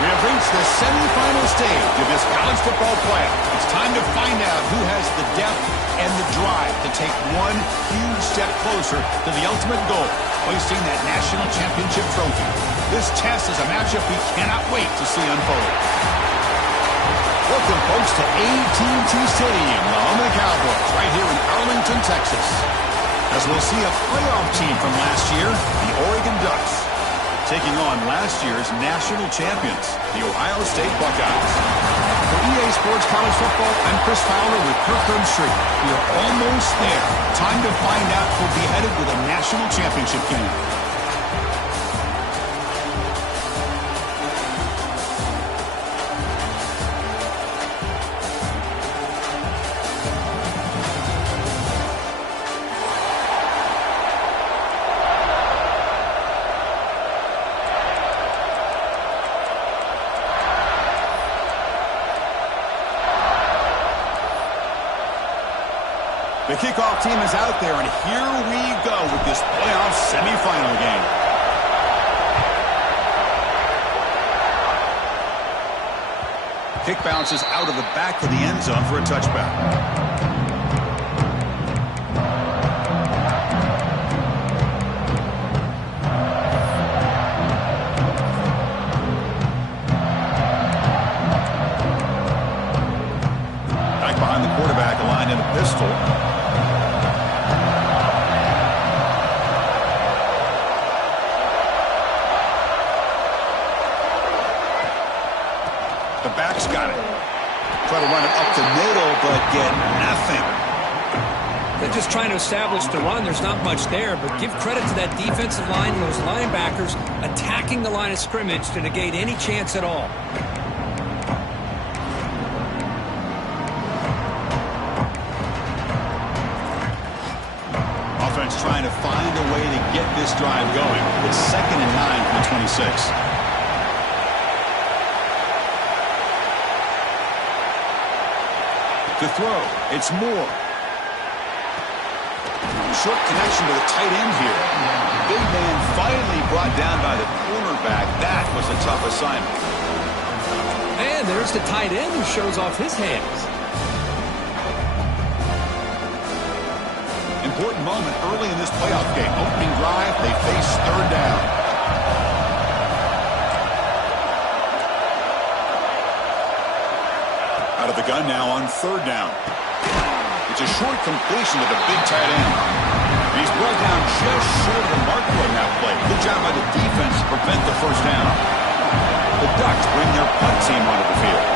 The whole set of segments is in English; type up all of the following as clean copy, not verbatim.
Referee reached the semifinal stage of this college football playoff. It's time to find out who has the depth and the drive to take one huge step closer to the ultimate goal, hoisting that national championship trophy. This test is a matchup we cannot wait to see unfold. Welcome, folks, to AT&T Stadium, the home of the Cowboys, right here in Arlington, Texas. As we'll see a playoff team from last year, the Oregon Ducks, taking on last year's national champions, the Ohio State Buckeyes. For EA Sports College Football, I'm Chris Fowler with Kirkland Street. We are almost there. Time to find out who'll be headed with a national championship game. The kickoff team is out there, and here we go with this playoff semifinal game. Kick bounces out of the back of the end zone for a touchback. Back behind the quarterback, aligned in a pistol. The back's got it. Try to run it up the middle, but get nothing. They're just trying to establish the run. There's not much there, but give credit to that defensive line and those linebackers attacking the line of scrimmage to negate any chance at all. Offense trying to find a way to get this drive going. It's 2nd and 9 from the 26. To throw, it's Moore. Short connection to the tight end here. Big man finally brought down by the cornerback. That was a tough assignment. And there's the tight end who shows off his hands. Important moment early in this playoff game. Opening drive, they face 3rd down. Out of the gun now on 3rd down. It's a short completion to the big tight end. He's brought down just short of the mark on that play. Good job by the defense to prevent the 1st down. The Ducks bring their punt team onto the field.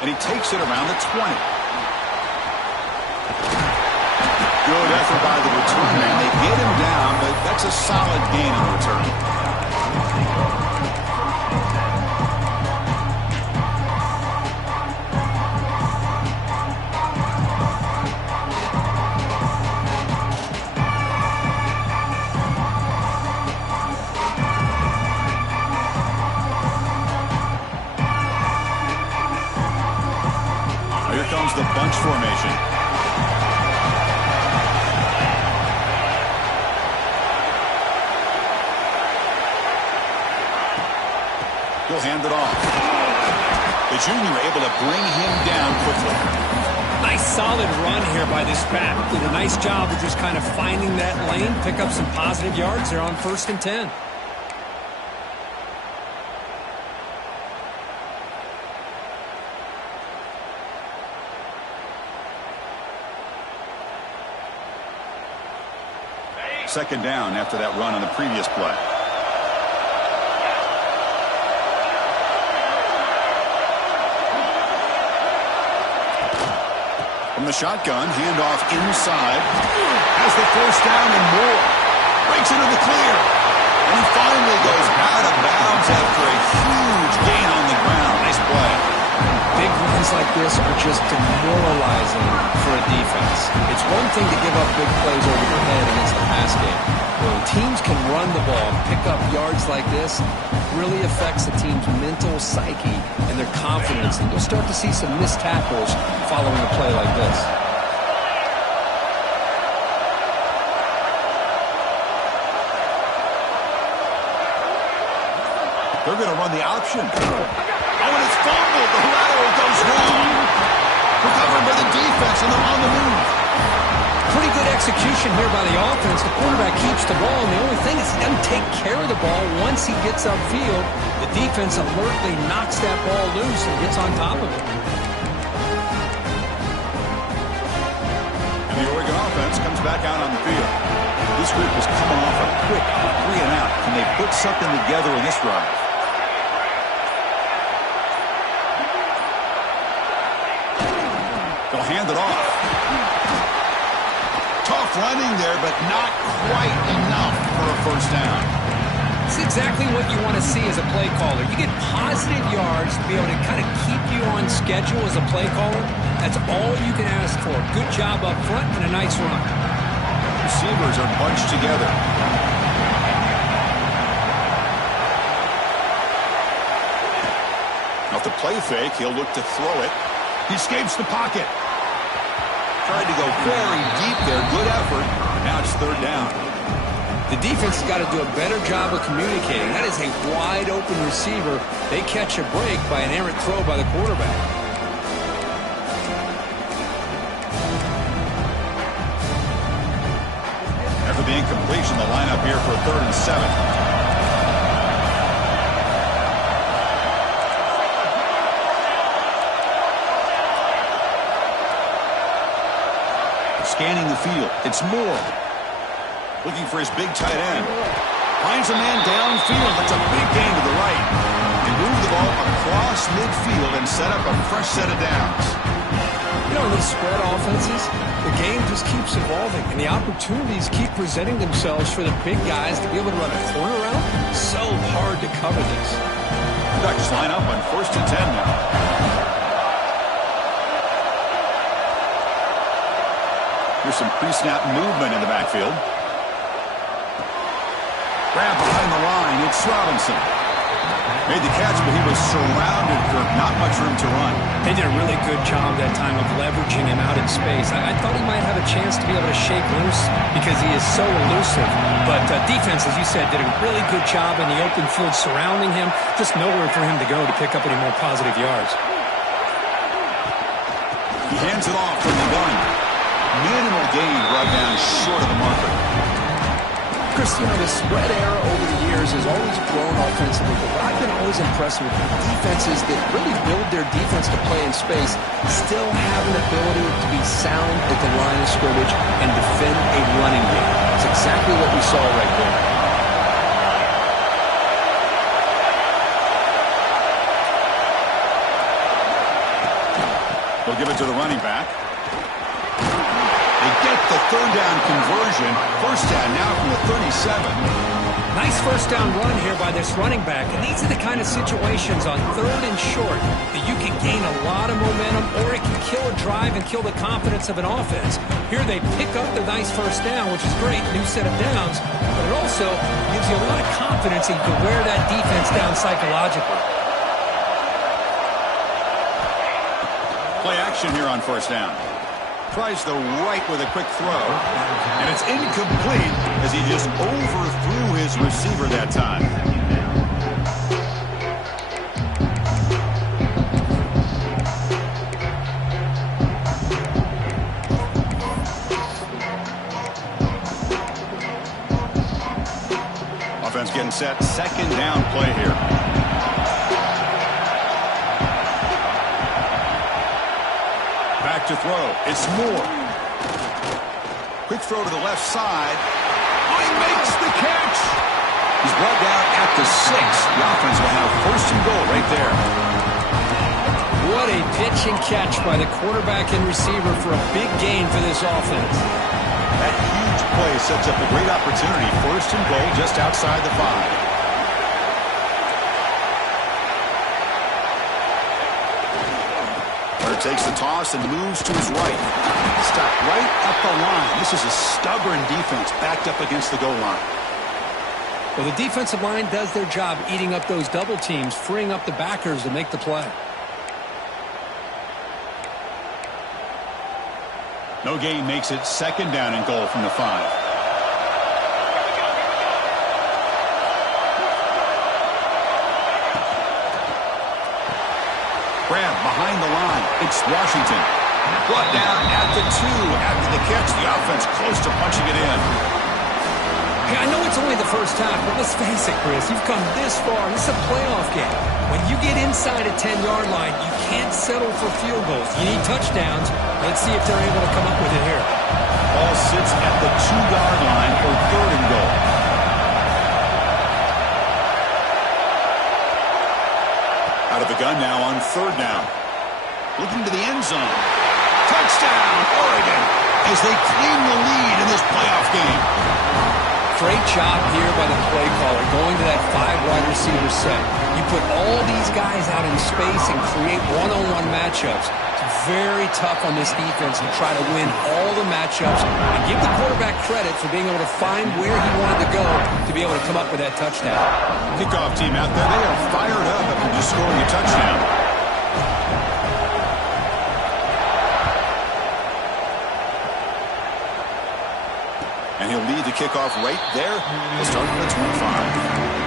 And he takes it around the 20. Good effort by the return man. They get him down, but that's a solid gain in the return. Here comes the bunch formation. He'll hand it off. The junior able to bring him down quickly. Nice solid run here by this back. Did a nice job of just kind of finding that lane, pick up some positive yards there on 1st and 10. Second down after that run on the previous play. From the shotgun, handoff inside. Has the 1st down and more. Breaks into the clear. And he finally goes out of bounds after a huge gain on the ground. Nice play. Big runs like this are just demoralizing for a defense. It's one thing to give up big plays over your head against the pass game. When teams can run the ball, pick up yards like this, really affects the team's mental psyche and their confidence. And you'll start to see some missed tackles following a play like this. They're going to run the option. Oh, and it's fumbled. The lateral goes wrong. Recovered by the defense, and they're on the move. Pretty good execution here by the offense. The quarterback keeps the ball, and the only thing is he doesn't take care of the ball once he gets upfield. The defense alertly knocks that ball loose and gets on top of it. And the Oregon offense comes back out on the field. This group is coming off a quick 3-and-out. Can they put something together in this drive? They'll hand it off. Tough running there, but not quite enough for a first down. It's exactly what you want to see as a play caller. You get positive yards to be able to kind of keep you on schedule as a play caller. That's all you can ask for. Good job up front and a nice run. Receivers are bunched together. Off the play fake, he'll look to throw it. He escapes the pocket. Tried to go very deep there. Good effort. Now it's third down. The defense has got to do a better job of communicating. That is a wide-open receiver. They catch a break by an errant throw by the quarterback. After the incompletion, the lineup here for 3rd and 7. Scanning the field. It's Moore. Looking for his big tight end. Finds a man downfield. That's a big gain to the right. They move the ball across midfield and set up a fresh set of downs. You know, in these spread offenses, the game just keeps evolving, and the opportunities keep presenting themselves for the big guys to be able to run a corner route. So hard to cover this. Ducks line up on 1st and 10 now. Here's some pre-snap movement in the backfield. Grab behind the line. It's Robinson. Made the catch, but he was surrounded for not much room to run. They did a really good job that time of leveraging him out in space. I thought he might have a chance to be able to shake loose because he is so elusive. But defense, as you said, did a really good job in the open field surrounding him. Just nowhere for him to go to pick up any more positive yards. He hands it off from the gun. Minimal gain brought down short of the marker. Chris, you know, the spread era over the years has always grown offensively, but what I've been always impressed with defenses that really build their defense to play in space still have an ability to be sound at the line of scrimmage and defend a running game. It's exactly what we saw right there. They'll give it to the running back. They get the 3rd down conversion. First down now from the 37. Nice first down run here by this running back. And these are the kind of situations on 3rd and short that you can gain a lot of momentum, or it can kill a drive and kill the confidence of an offense. Here they pick up the nice first down, which is great, new set of downs, but it also gives you a lot of confidence that you can wear that defense down psychologically. Play action here on first down. Tries the right with a quick throw, and it's incomplete as he just overthrew his receiver that time. Offense getting set. 2nd down play here. Back to throw. It's Moore. Quick throw to the left side. Oh, he makes the catch. He's brought down at the 6. The offense will have 1st and goal right there. What a pitch and catch by the quarterback and receiver for a big gain for this offense. That huge play sets up a great opportunity. 1st and goal just outside the 5. Takes the toss and moves to his right. Stop right at the line. This is a stubborn defense backed up against the goal line. Well, the defensive line does their job eating up those double teams, freeing up the backers to make the play. No gain makes it 2nd down and goal from the 5. grab behind the line. It's Washington. Brought down at the 2 after the catch. The offense close to punching it in. Hey, I know it's only the first half, but let's face it, Chris. You've come this far. This is a playoff game. When you get inside a 10-yard line, you can't settle for field goals. You need touchdowns. Let's see if they're able to come up with it here. Ball sits at the 2-yard line for 3rd and goal. Out of the gun now on 3rd down. Looking to the end zone. Touchdown, Oregon, as they claim the lead in this playoff game. Great job here by the play caller, going to that 5-wide receiver set. You put all these guys out in space and create one-on-one matchups. It's very tough on this defense to try to win all the matchups and give the quarterback credit for being able to find where he wanted to go to be able to come up with that touchdown. Kickoff team out there, they are fired up after just scoring a touchdown. And he'll lead the kickoff right there. He'll start at the 25.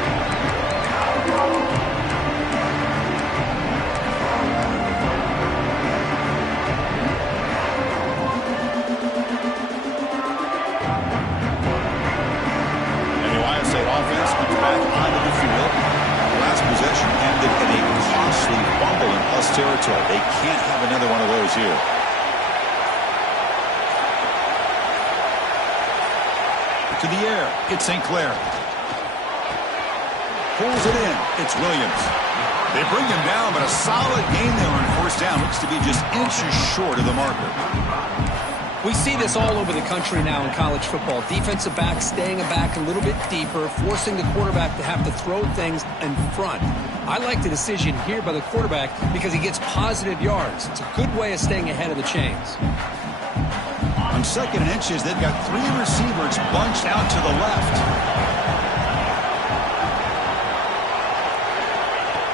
Offense comes back onto the field. The last possession ended in a costly fumble in plus territory. They can't have another one of those here. To the air, it's St. Clair. Pulls it in, it's Williams. They bring him down, but a solid gain there on 1st down. Looks to be just inches short of the marker. We see this all over the country now in college football. Defensive backs staying back a little bit deeper, forcing the quarterback to have to throw things in front. I like the decision here by the quarterback because he gets positive yards. It's a good way of staying ahead of the chains. On 2nd and inches, they've got 3 receivers bunched out to the left.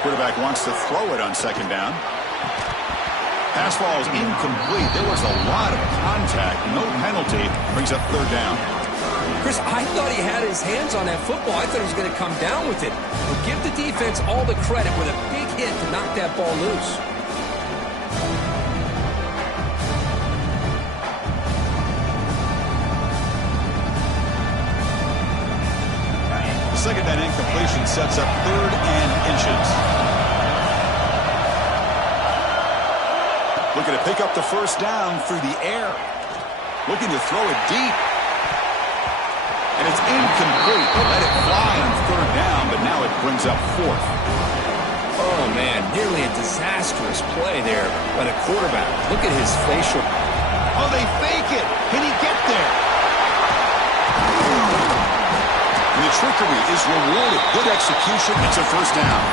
Quarterback wants to throw it on 2nd down. Pass ball is incomplete. There was a lot of contact. No penalty. Brings up 3rd down. Chris, I thought he had his hands on that football. I thought he was going to come down with it. But give the defense all the credit with a big hit to knock that ball loose. The 2nd down incompletion sets up 3rd and inches. Looking to pick up the 1st down through the air. Looking to throw it deep. And it's incomplete. They let it fly on 3rd down, but now it brings up 4th. Oh, man, nearly a disastrous play there by the quarterback. Look at his facial. Oh, they fake it. Can he get there? And the trickery is rewarded. Good execution. It's a 1st down.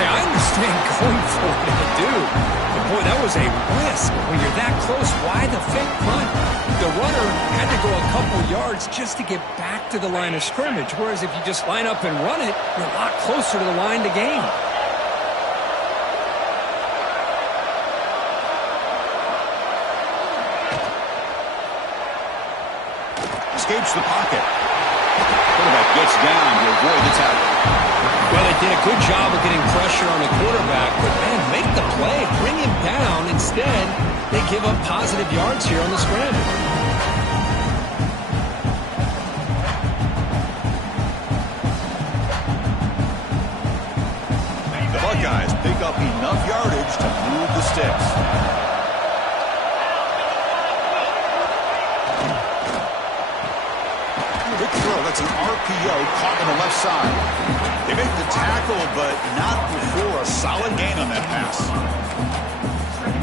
Hey, I understand going for it, dude. But, boy, that was a risk. When you're that close, why the fake punt? The runner had to go a couple yards just to get back to the line of scrimmage, whereas if you just line up and run it, you're a lot closer to the line to gain. Escapes the pocket. Quarterback gets down to avoid the tackle. Well, they did a good job of getting pressure on the quarterback, but, man, make the play. Bring him down. Instead, they give up positive yards here on the scramble. The Buckeyes pick up enough yardage to move the sticks. Big throw. That's an RPO caught on the left side. They make the tackle, but not before a solid gain on that pass.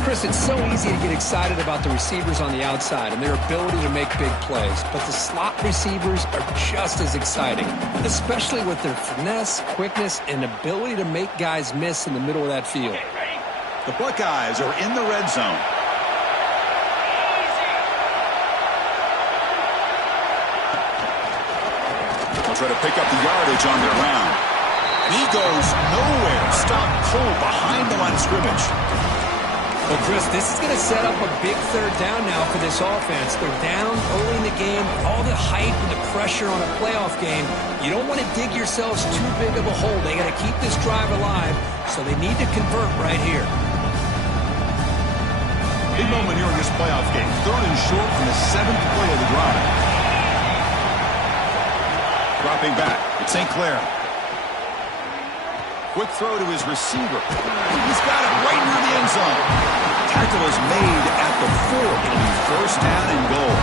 Chris, it's so easy to get excited about the receivers on the outside and their ability to make big plays, but the slot receivers are just as exciting, especially with their finesse, quickness, and ability to make guys miss in the middle of that field. The Buckeyes are in the red zone. They'll try to pick up the yardage on their round. And he goes nowhere. Stopped cold behind the line of scrimmage. Well, Chris, this is going to set up a big third down now for this offense. They're down early in the game. All the hype and the pressure on a playoff game. You don't want to dig yourselves too big of a hole. They got to keep this drive alive, so they need to convert right here. Big moment here in this playoff game. 3rd and short from the 7th play of the drive. Dropping back. It's St. Clair. Quick throw to his receiver. He's got it right near the end zone. Tackle is made at the 4. It'll be 1st down and goal.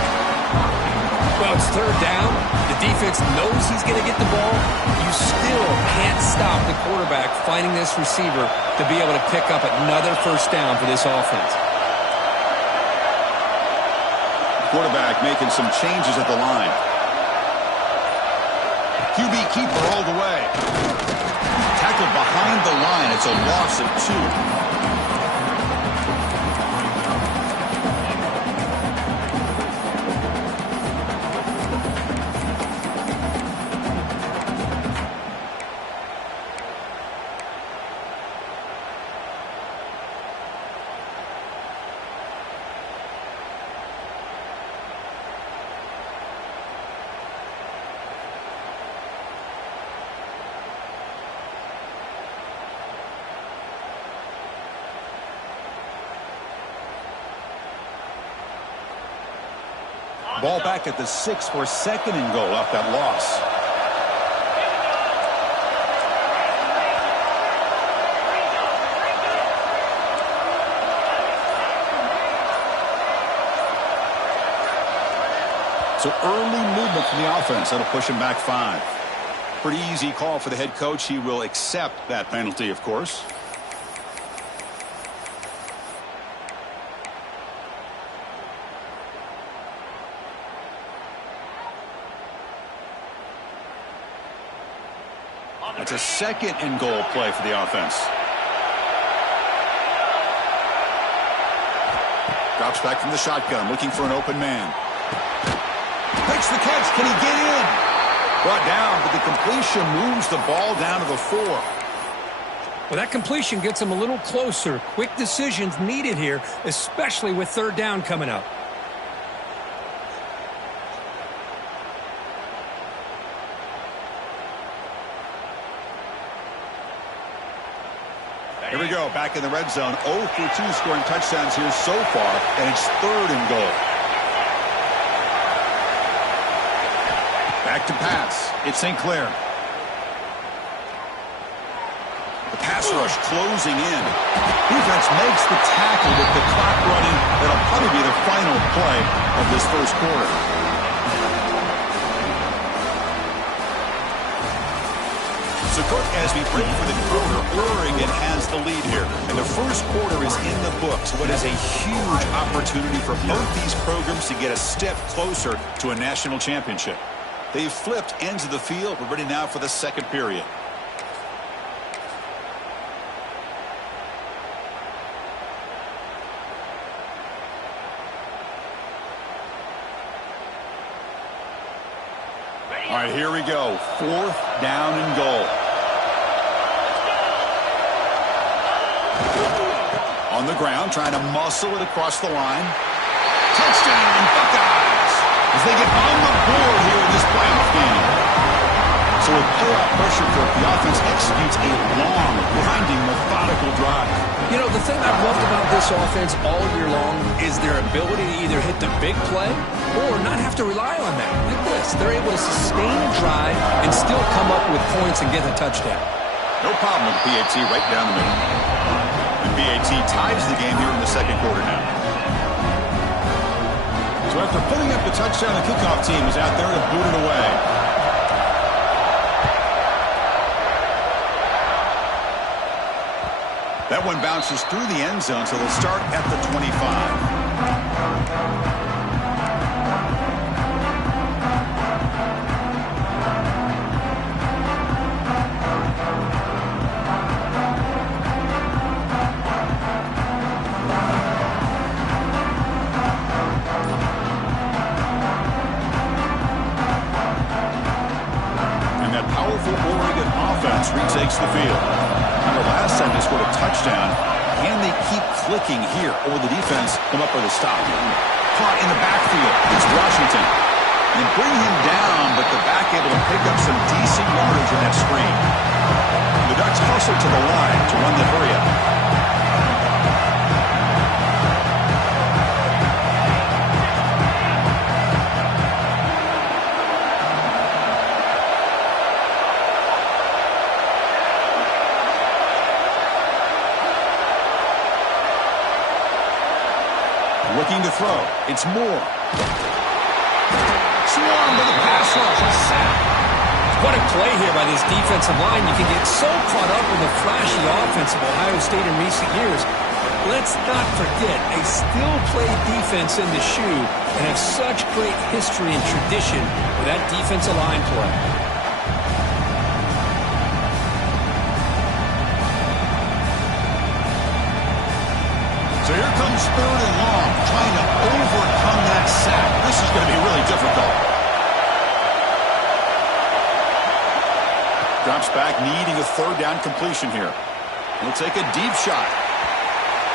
Well, it's 3rd down. The defense knows he's going to get the ball. You still can't stop the quarterback finding this receiver to be able to pick up another 1st down for this offense. Quarterback making some changes at the line. QB keeper all the way. Tackled behind the line. It's a loss of 2. Ball back at the 6 for 2nd and goal off that loss. So early movement from the offense. That'll push him back 5. Pretty easy call for the head coach. He will accept that penalty, of course. It's a 2nd and goal play for the offense. Drops back from the shotgun, looking for an open man. Makes the catch. Can he get in? Brought down, but the completion moves the ball down to the 4. Well, that completion gets him a little closer. Quick decisions needed here, especially with 3rd down coming up. Here we go, back in the red zone. 0 for 2 scoring touchdowns here so far, and it's 3rd and goal. Back to pass. It's St. Clair. The pass rush closing in. Defense makes the tackle with the clock running. That'll probably be the final play of this 1st quarter. So, Cook, as we break for the quarter, Oregon has the lead here. And the 1st quarter is in the books. What is a huge opportunity for both these programs to get a step closer to a national championship. They've flipped ends of the field. We're ready now for the 2nd period. All right, here we go. 4th down and goal. On the ground, trying to muscle it across the line. Touchdown, Buckeyes! As they get on the board here in this playoff game. So with playoff pressure, the offense executes a long, grinding, methodical drive. You know, the thing I've loved about this offense all year long is their ability to either hit the big play or not have to rely on that. Like this, they're able to sustain a drive and still come up with points and get a touchdown. No problem with PAT right down the middle. And PAT ties the game here in the 2nd quarter now. So after putting up the touchdown, the kickoff team is out there to boot it away. That one bounces through the end zone, so they'll start at the 25. And that powerful Oregon offense retakes the field. Remember, last time they scored a touchdown Can they keep clicking here, or will the defense come up with a stop? Caught in the backfield. It's Washington. And bring him down, but the back able to pick up some decent yardage in that screen. The Ducks hustle to the line to run the hurry-up. Looking to throw. It's Moore. Swarmed by the pass rush. Sack. What a play here by this defensive line. You can get so caught up in the flashy offense of Ohio State in recent years. Let's not forget, a still-play defense in the shoe and have such great history and tradition with that defensive line play. So here comes 3rd and long, trying to overcome that sack. This is going to be really difficult. Drops back, needing a 3rd down completion here. He'll take a deep shot.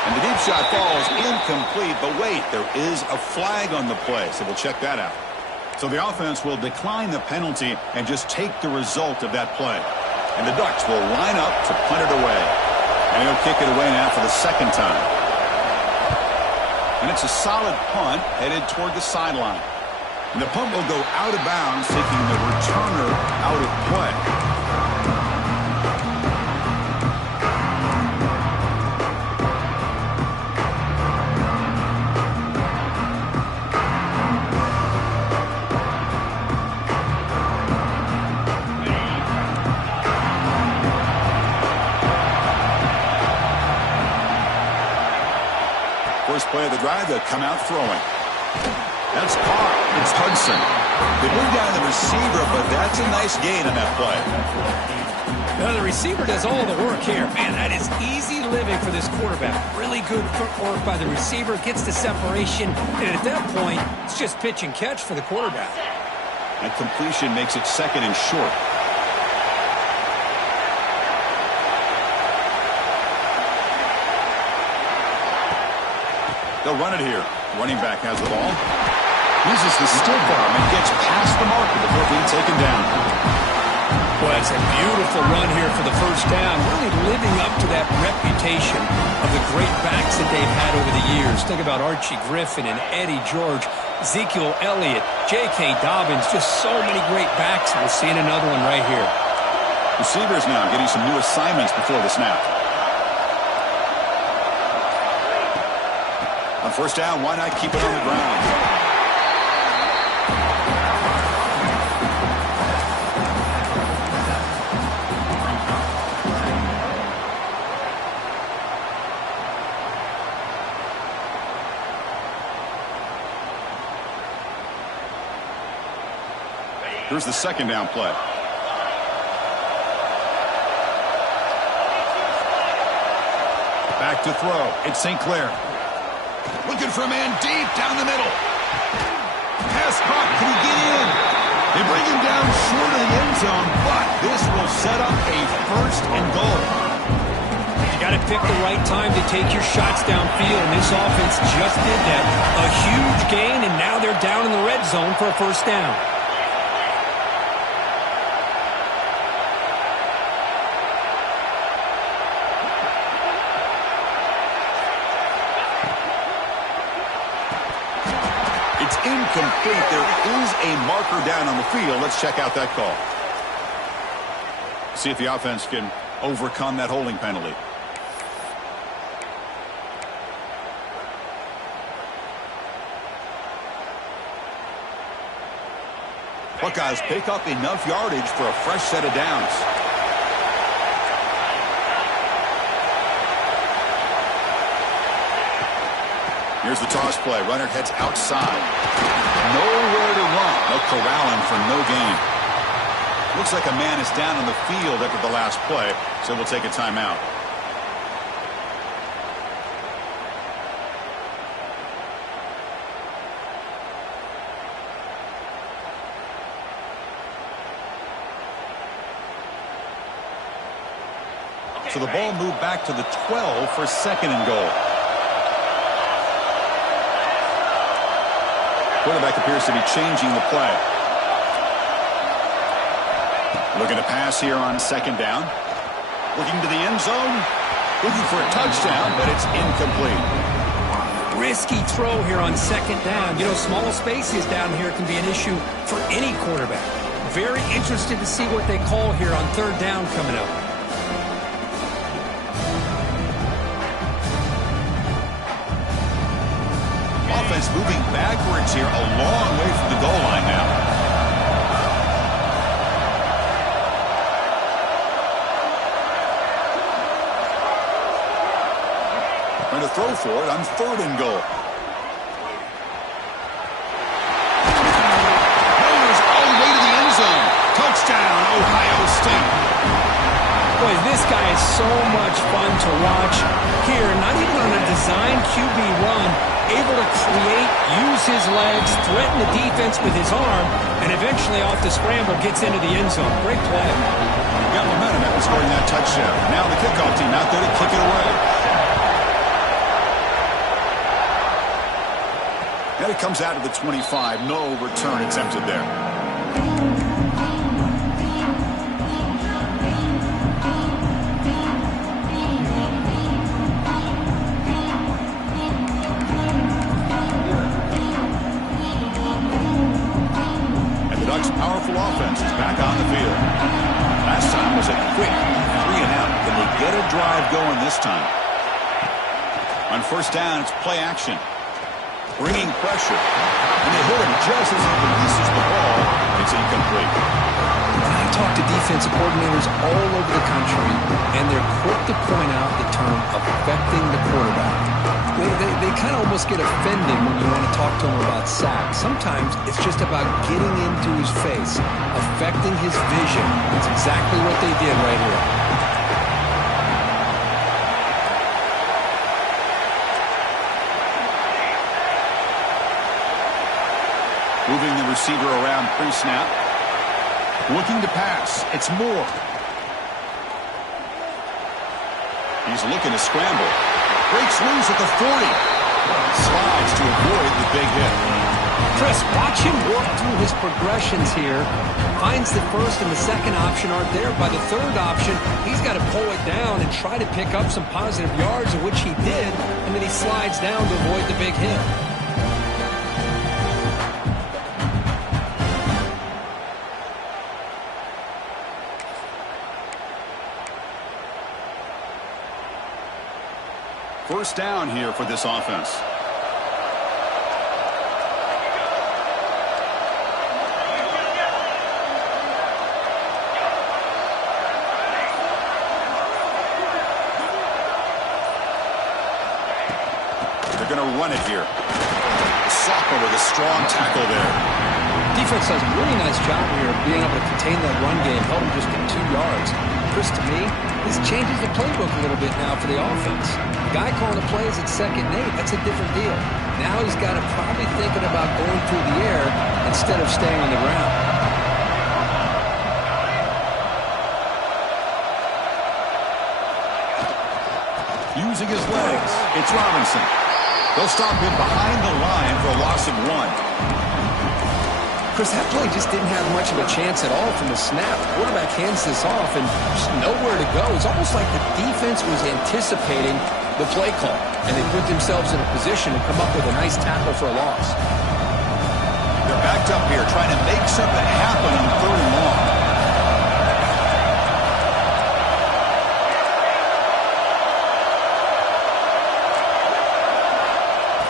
And the deep shot falls incomplete, but wait, there is a flag on the play, so we'll check that out. So the offense will decline the penalty and just take the result of that play. And the Ducks will line up to punt it away. And he'll kick it away now for the 2nd time. And it's a solid punt headed toward the sideline. And the punt will go out of bounds, taking the returner out of play. First play of the drive, they'll come out throwing. That's caught. It's Hudson. They bring down the receiver, but that's a nice gain on that play. Now the receiver does all the work here. Man, that is easy living for this quarterback. Really good footwork by the receiver, gets the separation, and at that point, it's just pitch and catch for the quarterback. That completion makes it 2nd and short. They'll run it here. Running back has the ball. Uses the stiff arm and gets past the marker before being taken down. Well, it's a beautiful run here for the 1st down. Really living up to that reputation of the great backs that they've had over the years. Think about Archie Griffin and Eddie George, Ezekiel Elliott, J.K. Dobbins. Just so many great backs. We're seeing another one right here. Receivers now getting some new assignments before the snap. On 1st down, why not keep it on the ground? Here's the 2nd down play. Back to throw. It's St. Clair. Looking for a man deep down the middle. Pass caught. Can he get in? They bring him down short of the end zone, but this will set up a 1st and goal. You got to pick the right time to take your shots downfield, and this offense just did that. A huge gain, and now they're down in the red zone for a 1st down. Incomplete. There is a marker down on the field. Let's check out that call. See if the offense can overcome that holding penalty. Buckeyes pick up enough yardage for a fresh set of downs. Here's the toss play. Runner heads outside. Nowhere to run. They'll corral him for no gain. Looks like a man is down on the field after the last play, so we'll take a timeout. So the ball moved back to the 12 for second and goal. Quarterback appears to be changing the play. Looking to pass here on second down. Looking to the end zone. Looking for a touchdown, but it's incomplete. Risky throw here on second down. You know, small spaces down here can be an issue for any quarterback. Very interested to see what they call here on third down coming up. Offense moving backwards here, a long way from the goal line now. Going to throw for it on third and goal. Rolls all the way to the end zone. Touchdown, Ohio State. Boy, this guy is so much fun to watch here. Not even on a design QB run, able to create, use his legs, threaten the defense with his arm, and eventually off the scramble gets into the end zone. Great play. Got momentum after scoring that touchdown. Now the kickoff team out there to kick it away. And it comes out of the 25. No return attempted there. And the Ducks' powerful offense is back on the field. Last time was a quick 3-and-out. Can they get a drive going this time? On first down, it's play action. Bringing pressure. And they hit him just as he releases the ball. It's incomplete. I talk to defensive coordinators all over the country, and they're quick to point out the term affecting the quarterback. They kind of almost get offended when you want to talk to them about sacks. Sometimes it's just about getting into his face, affecting his vision. That's exactly what they did right here. Moving the receiver around pre-snap. Looking to pass. It's Moore. He's looking to scramble. Breaks loose at the 40. Slides to avoid the big hit. Chris, watch him work through his progressions here. Finds the first and the second option aren't there. By the third option, he's got to pull it down and try to pick up some positive yards, which he did, and then he slides down to avoid the big hit. First down here for this offense. They're going to run it here. Soccer with a strong tackle there. Defense does a really nice job here of being able to contain that run game, help him just get 2 yards. Chris, to me, this changes the playbook a little bit now for the offense. The guy calling the plays at 2nd and 8, that's a different deal. Now he's got to probably thinking about going through the air instead of staying on the ground. Using his legs, it's Robinson. They'll stop him behind the line for a loss of 1. Chris, that play just didn't have much of a chance at all from the snap. The quarterback hands this off and just nowhere to go. It's almost like the defense was anticipating the play call, and they put themselves in a position to come up with a nice tackle for a loss. They're backed up here trying to make something happen on 3rd and long.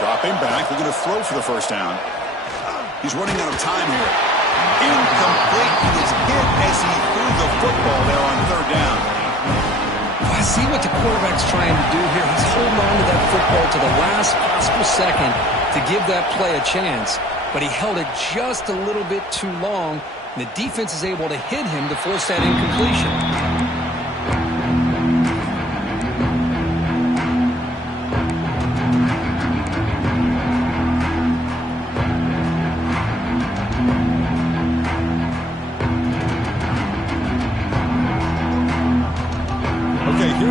Dropping back, they're going to throw for the first down. He's running out of time here. Incomplete. He was hit as he threw the football there on 3rd down. I see what the quarterback's trying to do here. He's holding on to that football to the last possible second to give that play a chance. But he held it just a little bit too long, and the defense is able to hit him to force that incompletion.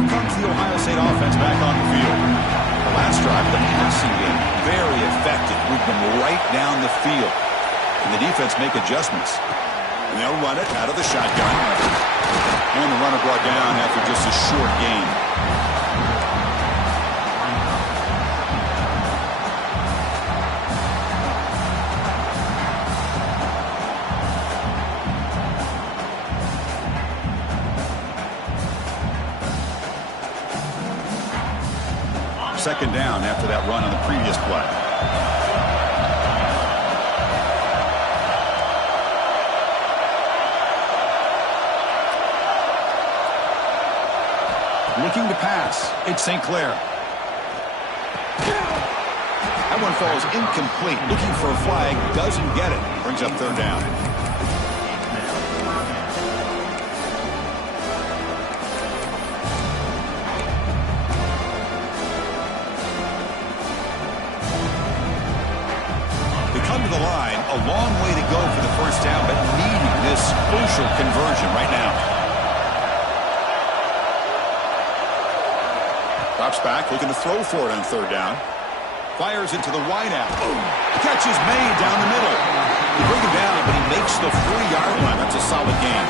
here comes the Ohio State offense back on the field. The last drive of the passing game, very effective. Moved them right down the field. And the defense make adjustments. And they'll run it out of the shotgun. And the runner brought down after just a short gain. Second down after that run on the previous play. Looking to pass. It's St. Clair. That one falls incomplete. Looking for a flag. Doesn't get it. Brings up third down. To the line, a long way to go for the first down, but needing this crucial conversion right now. Drops back, looking to throw for it on third down. Fires it to the wide out. Catch is made down the middle. They bring him down, but he makes the 3-yard line. That's a solid gain.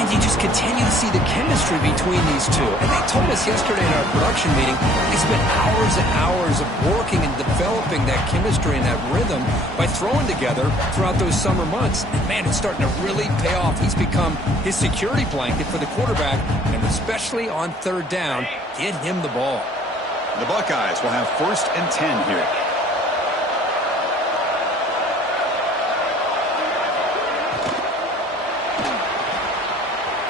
And you just continue to see the chemistry between these two. And they told us yesterday in our production meeting, they spent hours and hours of working and developing that chemistry and that rhythm by throwing together throughout those summer months. And man, it's starting to really pay off. He's become his security blanket for the quarterback, and especially on third down, get him the ball. The Buckeyes will have 1st and 10 here.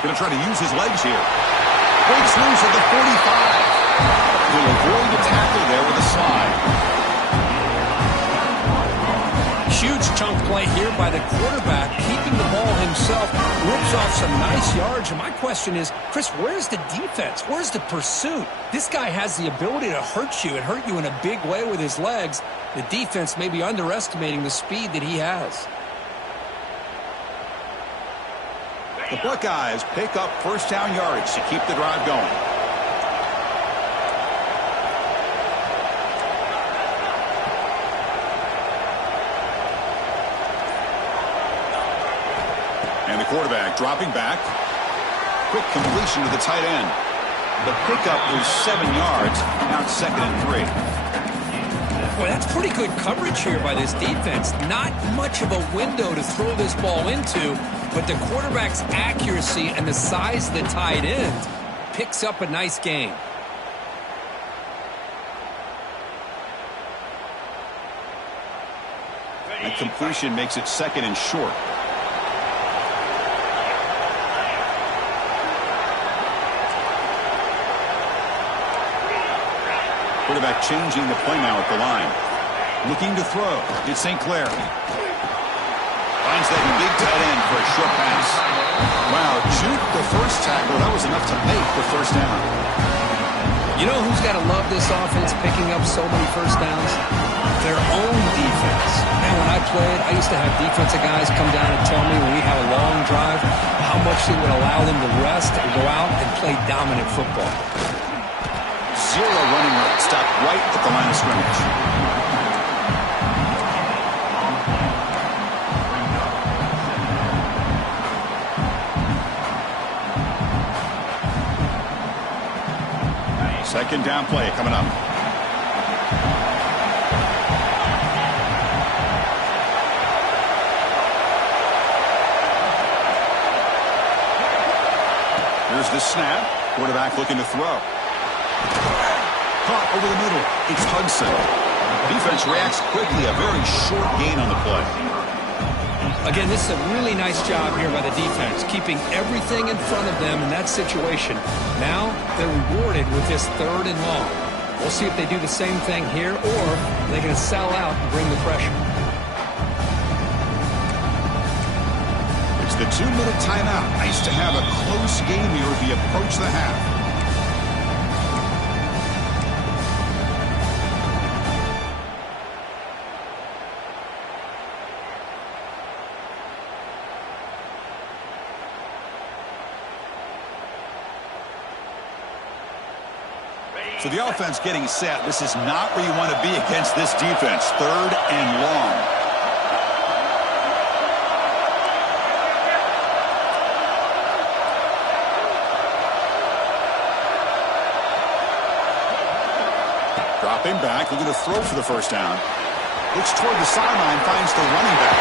Going to try to use his legs here. Breaks loose at the 45. He'll avoid the tackle there with a slide. Huge chunk play here by the quarterback, keeping the ball himself, rips off some nice yards. And my question is, Chris, where's the defense? Where's the pursuit? This guy has the ability to hurt you and hurt you in a big way with his legs. The defense may be underestimating the speed that he has. The Buckeyes pick up first down yardage to keep the drive going. And the quarterback dropping back. Quick completion to the tight end. The pickup is 7 yards. Now it's 2nd and 3. Boy, that's pretty good coverage here by this defense. Not much of a window to throw this ball into, but the quarterback's accuracy and the size of the tight end picks up a nice gain. And completion makes it 2nd and short. Quarterback changing the play now at the line. Looking to throw. It's St. Clair. Finds that big tight end for a short pass. Wow, juke the first tackle. That was enough to make the first down. You know who's got to love this offense picking up so many first downs? Their own defense. Man, when I played, I used to have defensive guys come down and tell me when we had a long drive how much it would allow them to rest and go out and play dominant football. 0 running route. Stopped right at the line of scrimmage. Second down play coming up. Here's the snap. Quarterback looking to throw. Caught over the middle. It's Hudson. Defense reacts quickly. A very short gain on the play. Again, this is a really nice job here by the defense, keeping everything in front of them in that situation. Now they're rewarded with this 3rd and long. We'll see if they do the same thing here, or they're going to sell out and bring the pressure. It's the 2-minute timeout. Nice to have a close game here as we approach the half. So the offense getting set. This is not where you want to be against this defense. 3rd and long. Dropping back, looking to throw for the first down. Looks toward the sideline, finds the running back.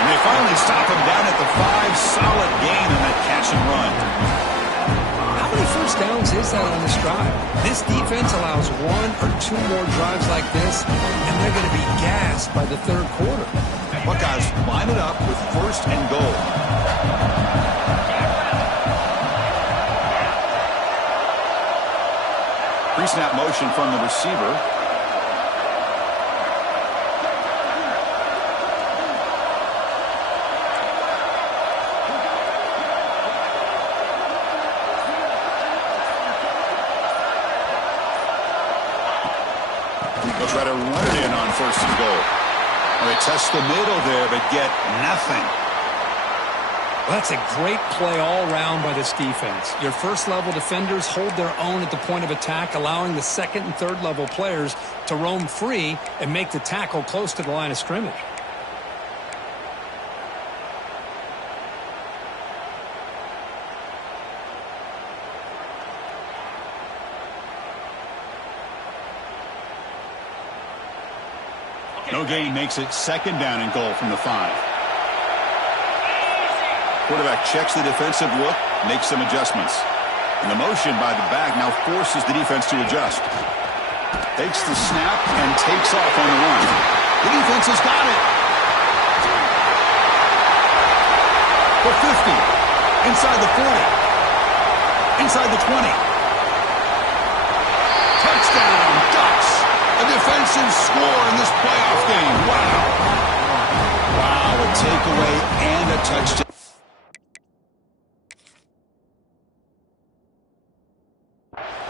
And they finally stop him down at the 5. Solid gain on that catch and run. How many first downs is that on this drive? This defense allows 1 or 2 more drives like this, and they're going to be gassed by the 3rd quarter. Buckeyes line it up with 1st and goal. Pre-snap motion from the receiver. They'll try to run it in on 1st and goal. Well, they test the middle there, but get nothing. Well, that's a great play all around by this defense. Your first-level defenders hold their own at the point of attack, allowing the 2nd and 3rd level players to roam free and make the tackle close to the line of scrimmage. No gain makes it 2nd down and goal from the 5. Quarterback checks the defensive look, makes some adjustments. And the motion by the back now forces the defense to adjust. Takes the snap and takes off on the run. The defense has got it. For 50. Inside the 40. Inside the 20. Touchdown, Ducks. A defensive score in this playoff game. Wow. Wow, a takeaway and a touchdown.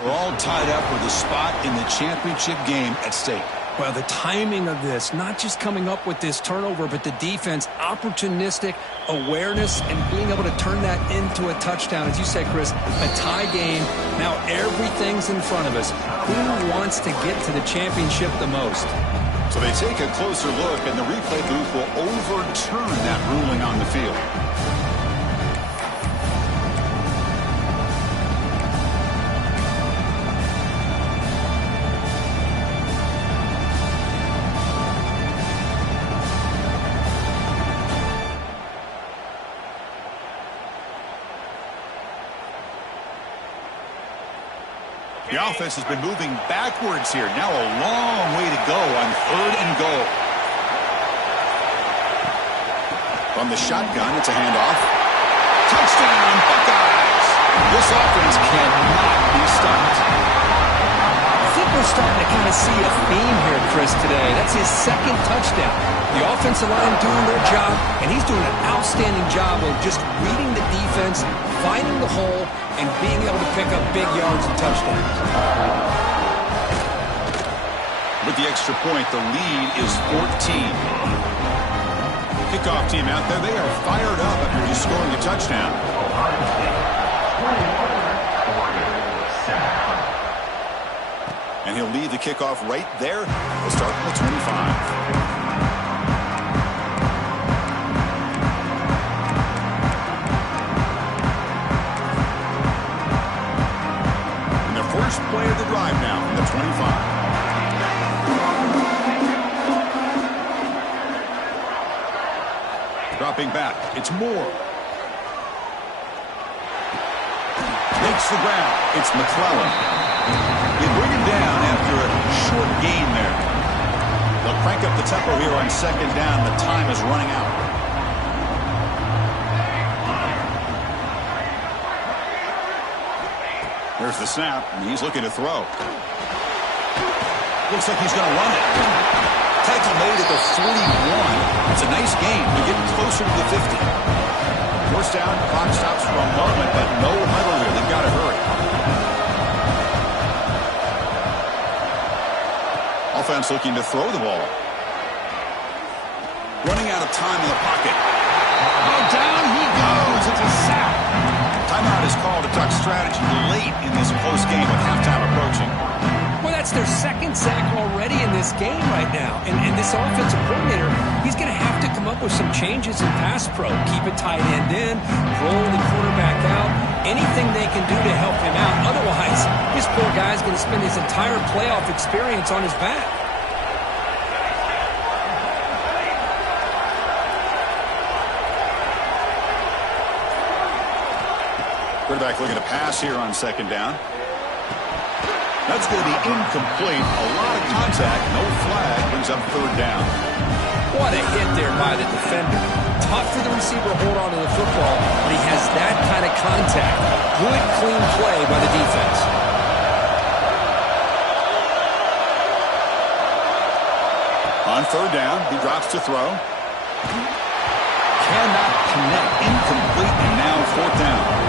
We're all tied up with a spot in the championship game at stake. Well, the timing of this, not just coming up with this turnover, but the defense, opportunistic awareness, and being able to turn that into a touchdown. As you said, Chris, a tie game. Now everything's in front of us. Who wants to get to the championship the most? So they take a closer look, and the replay booth will overturn that ruling on the field. The offense has been moving backwards here. Now a long way to go on 3rd and goal. From the shotgun, it's a handoff. Touchdown, Buckeyes! This offense cannot be stopped. I think we're starting to kind of see a theme here, Chris, today. That's his 2nd touchdown. The offensive line doing their job, and he's doing an outstanding job of just reading the defense, finding the hole, and being able to pick up big yards and touchdowns. With the extra point, the lead is 14. Kickoff team out there, they are fired up after just scoring a touchdown. And he'll lead the kickoff right there. We'll start from the 25. First play of the drive now from the 25. Dropping back, it's Moore. Makes the ground, it's McClellan. They bring him down after a short gain there. They'll crank up the tempo here on 2nd down. The time is running out. There's the snap, and he's looking to throw. Looks like he's going to run it. Tackle made at the 41. It's a nice gain. They're getting closer to the 50. First down, clock stops for a moment, but no huddle here. They've got to hurry. Offense looking to throw the ball. Running out of time in the pocket. Oh, down he goes. It's a sack. Timeout is called. A Duck strategy late in this close game with halftime approaching. That's their second sack already in this game right now. And this offensive coordinator, he's going to have to come up with some changes in pass pro. Keep a tight end in, roll the quarterback out, anything they can do to help him out. Otherwise, this poor guy's going to spend his entire playoff experience on his back. Quarterback looking to pass here on second down. That's going to be incomplete. A lot of contact. No flag. Brings up third down. What a hit there by the defender. Tough for the receiver to hold on to the football, but he has that kind of contact. Good, clean play by the defense. On third down, he drops to throw. Cannot connect. Incomplete, and now fourth down.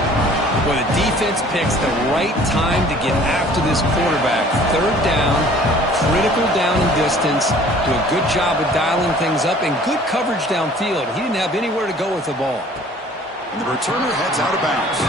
Well, the defense picks the right time to get after this quarterback. Third down, critical down and distance. Do a good job of dialing things up and good coverage downfield. He didn't have anywhere to go with the ball. And the returner heads out of bounds.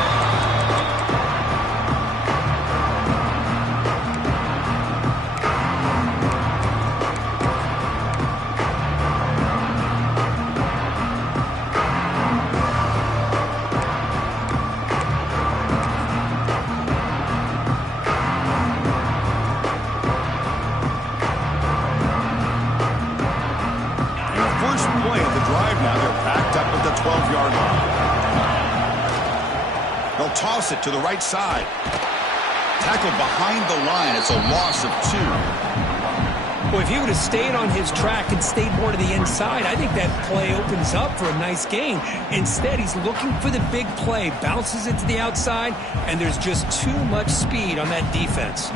Toss it to the right side. Tackled behind the line. It's a loss of 2. Well, if he would have stayed on his track and stayed more to the inside, I think that play opens up for a nice gain. Instead, he's looking for the big play, bounces it to the outside, and there's just too much speed on that defense.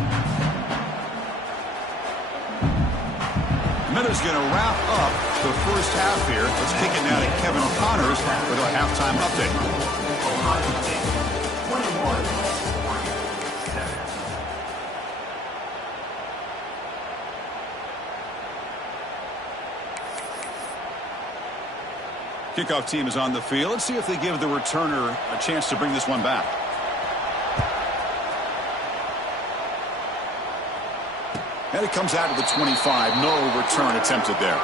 Miller's going to wrap up the first half here. Let's kick it now to Kevin Connors with our halftime update. Kickoff team is on the field. Let's see if they give the returner a chance to bring this one back. And it comes out to the 25. No return attempted there.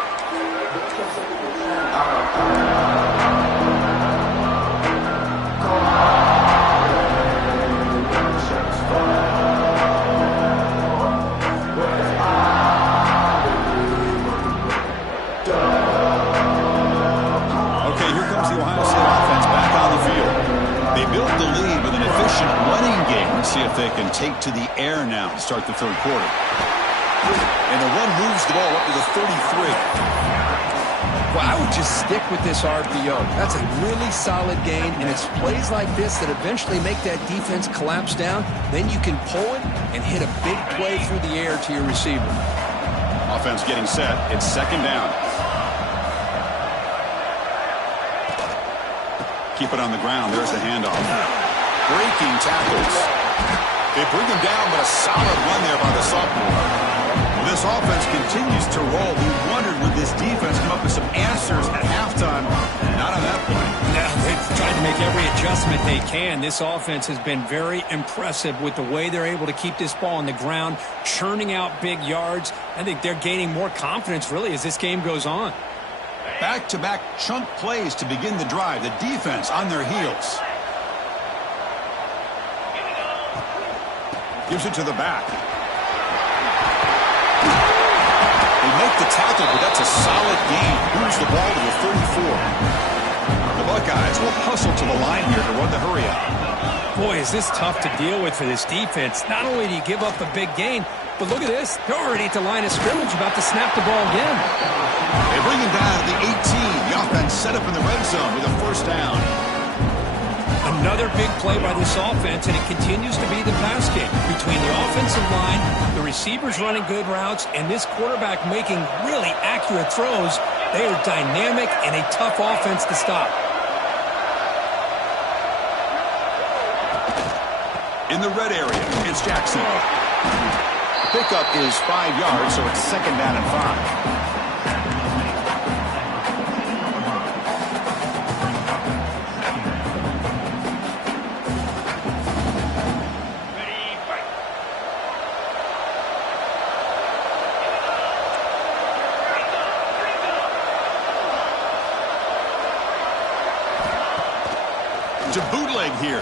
See if they can take to the air now to start the third quarter. And the run moves the ball up to the 33. Well, I would just stick with this RPO. That's a really solid gain, and it's plays like this that eventually make that defense collapse down. Then you can pull it and hit a big play through the air to your receiver. Offense getting set. It's second down. Keep it on the ground. There's the handoff. Breaking tackles. They bring him down, but a solid run there by the sophomore. Well, this offense continues to roll. We wondered, would this defense come up with some answers at halftime? Not on that point. No, they've tried to make every adjustment they can. This offense has been very impressive with the way they're able to keep this ball on the ground, churning out big yards. I think they're gaining more confidence, really, as this game goes on. Back-to-back chunk plays to begin the drive. The defense on their heels. Gives it to the back. They make the tackle, but that's a solid gain. Moves the ball to the 34. The Buckeyes will hustle to the line here to run the hurry up. Boy, is this tough to deal with for this defense. Not only do you give up a big gain, but look at this. They're already at the line of scrimmage, about to snap the ball again. They bring him down to the 18. The offense set up in the red zone with a first down. Another big play by this offense, and it continues to be the pass game. Between the offensive line, the receivers running good routes, and this quarterback making really accurate throws, they are dynamic and a tough offense to stop. In the red area, it's Jackson. Pickup is 5 yards, so it's second down and 5. to bootleg here.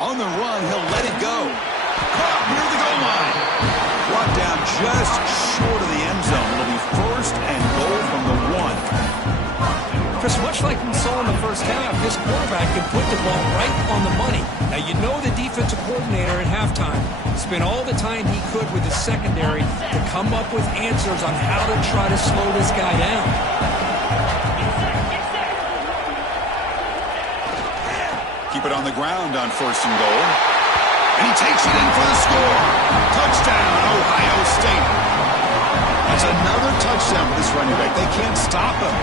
On the run, he'll let it go. Caught near the goal line. Brought down just short of the end zone. It'll be first and goal from the 1. Chris, much like we saw in the first half, this quarterback can put the ball right on the money. Now, you know the defensive coordinator at halftime spent all the time he could with his secondary to come up with answers on how to try to slow this guy down. Keep it on the ground on first and goal. And he takes it in for the score. Touchdown, Ohio State. That's another touchdown for this running back. They can't stop him.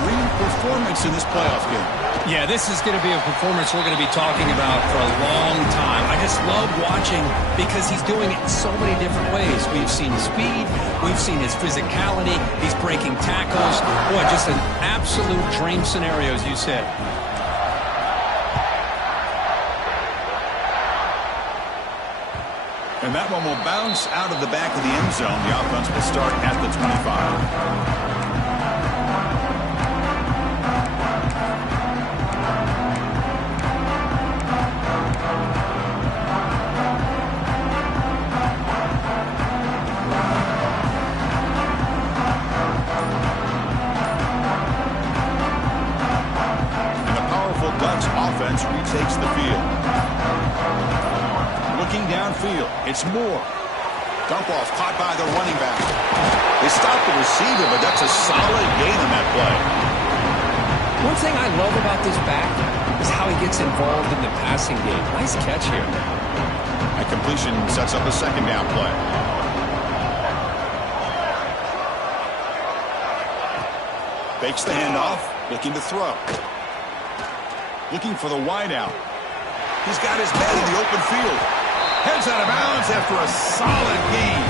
Dream performance in this playoff game. Yeah, this is going to be a performance we're going to be talking about for a long time. I just love watching because he's doing it in so many different ways. We've seen speed. We've seen his physicality. He's breaking tackles. Boy, just an absolute dream scenario, as you said. And that one will bounce out of the back of the end zone. The offense will start at the 25. Ducks offense retakes the field. Looking downfield, it's Moore. Dump off caught by the running back. They stopped the receiver, but that's a solid gain on that play. One thing I love about this back is how he gets involved in the passing game. Nice catch here. That completion sets up a second down play. Fakes the handoff, looking to throw. Looking for the wideout. He's got his man in the open field. Heads out of bounds after a solid gain.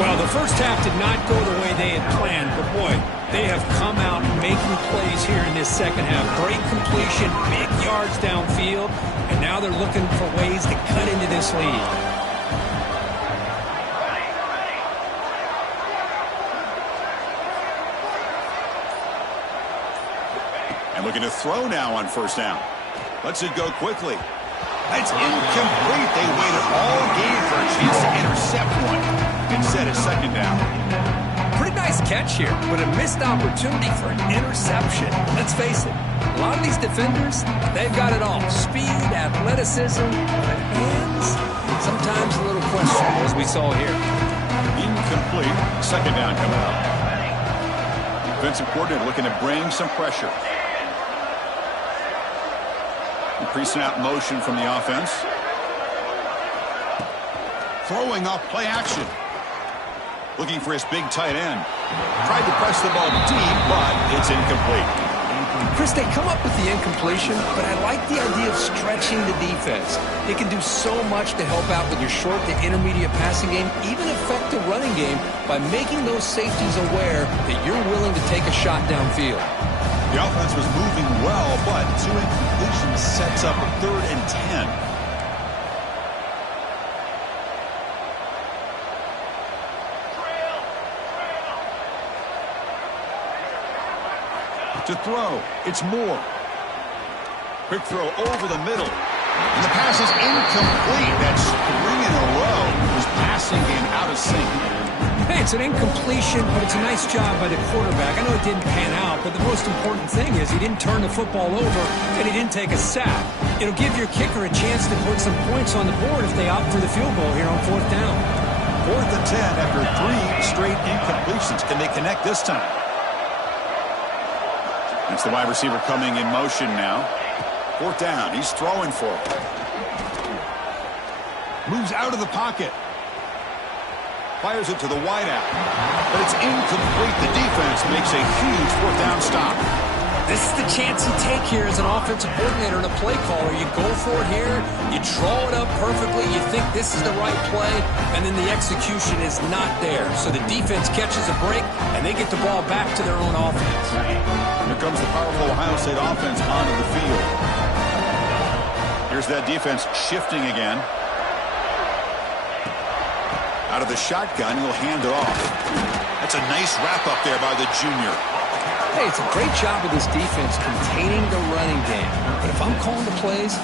Well, the first half did not go the way they had planned, but boy, they have come out making plays here in this second half. Great completion, big yards downfield, and now they're looking for ways to cut into this lead. And looking to throw now on first down. Lets it go quickly. It's incomplete. They waited all game for a chance to intercept one. Instead, it's second down. Pretty nice catch here, but a missed opportunity for an interception. Let's face it, a lot of these defenders, they've got it all. Speed, athleticism, but hands, sometimes a little questionable, as we saw here. Incomplete. Second down coming up. Defensive coordinator looking to bring some pressure. Pre-snap motion from the offense. Throwing off play action. Looking for his big tight end. Tried to press the ball deep, but it's incomplete. Chris, they come up with the incompletion, but I like the idea of stretching the defense. It can do so much to help out with your short to intermediate passing game, even affect the running game by making those safeties aware that you're willing to take a shot downfield. The offense was moving well, but 2 incompletions sets up a 3rd and 10. To throw, it's Moore. Quick throw over the middle. And the pass is incomplete. That's 3 in a row. His passing game out of sync. Hey, it's an incompletion, but it's a nice job by the quarterback. I know it didn't pan out, but the most important thing is he didn't turn the football over and he didn't take a sack. It'll give your kicker a chance to put some points on the board if they opt for the field goal here on 4th down. 4th and 10 after 3 straight incompletions. Can they connect this time? That's the wide receiver coming in motion now. 4th down. He's throwing for it. Moves out of the pocket. Fires it to the wideout. But it's incomplete. The defense makes a huge 4th down stop. This is the chance you take here as an offensive coordinator and a play caller. You go for it here. You draw it up perfectly. You think this is the right play. And then the execution is not there. So the defense catches a break, and they get the ball back to their own offense. Here comes the powerful Ohio State offense onto the field. Here's that defense shifting again. Out of the shotgun, he'll hand it off. That's a nice wrap up there by the junior. Hey, it's a great job of this defense containing the running game. But if I'm calling the plays,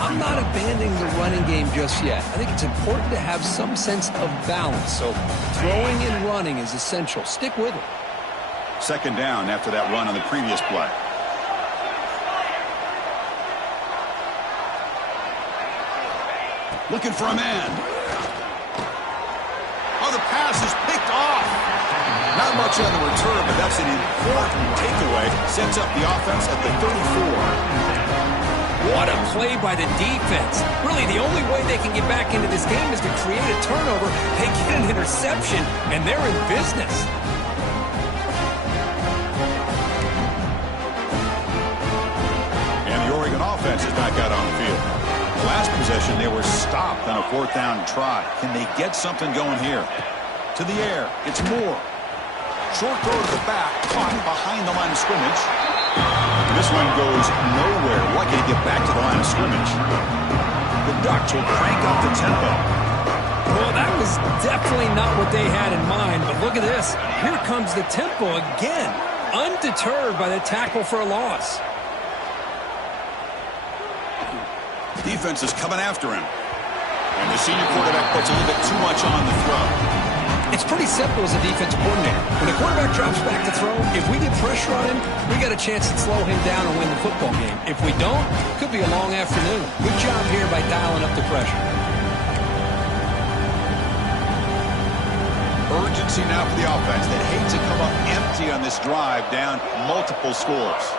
I'm not abandoning the running game just yet. I think it's important to have some sense of balance. So throwing and running is essential. Stick with it. Second down after that run on the previous play. Looking for a man. Oh, the pass is picked off. Not much on the return, but that's an important takeaway. Sets up the offense at the 34. What a play by the defense. Really, the only way they can get back into this game is to create a turnover. They get an interception, and they're in business. And the Oregon offense is back out on the field. Last possession, they were stopped on a fourth down try. Can they get something going here? To the air. It's Moore. Short throw to the back. Caught behind the line of scrimmage. This one goes nowhere. Lucky to get back to the line of scrimmage. The Ducks will crank up the tempo. Well, that was definitely not what they had in mind. But look at this. Here comes the tempo again. Undeterred by the tackle for a loss. Defense is coming after him. And the senior quarterback puts a little bit too much on the throw. It's pretty simple as a defensive coordinator. When the quarterback drops back to throw, if we get pressure on him, we got a chance to slow him down and win the football game. If we don't, it could be a long afternoon. Good job here by dialing up the pressure. Urgency now for the offense. They'd hate to come up empty on this drive, down multiple scores.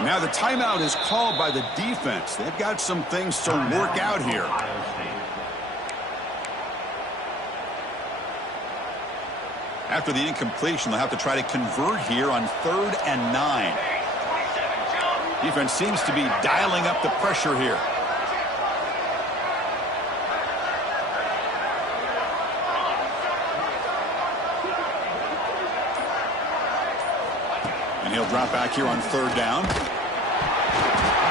Now the timeout is called by the defense. They've got some things to work out here. After the incompletion, they'll have to try to convert here on 3rd and 9. Defense seems to be dialing up the pressure here. And he'll drop back here on 3rd down.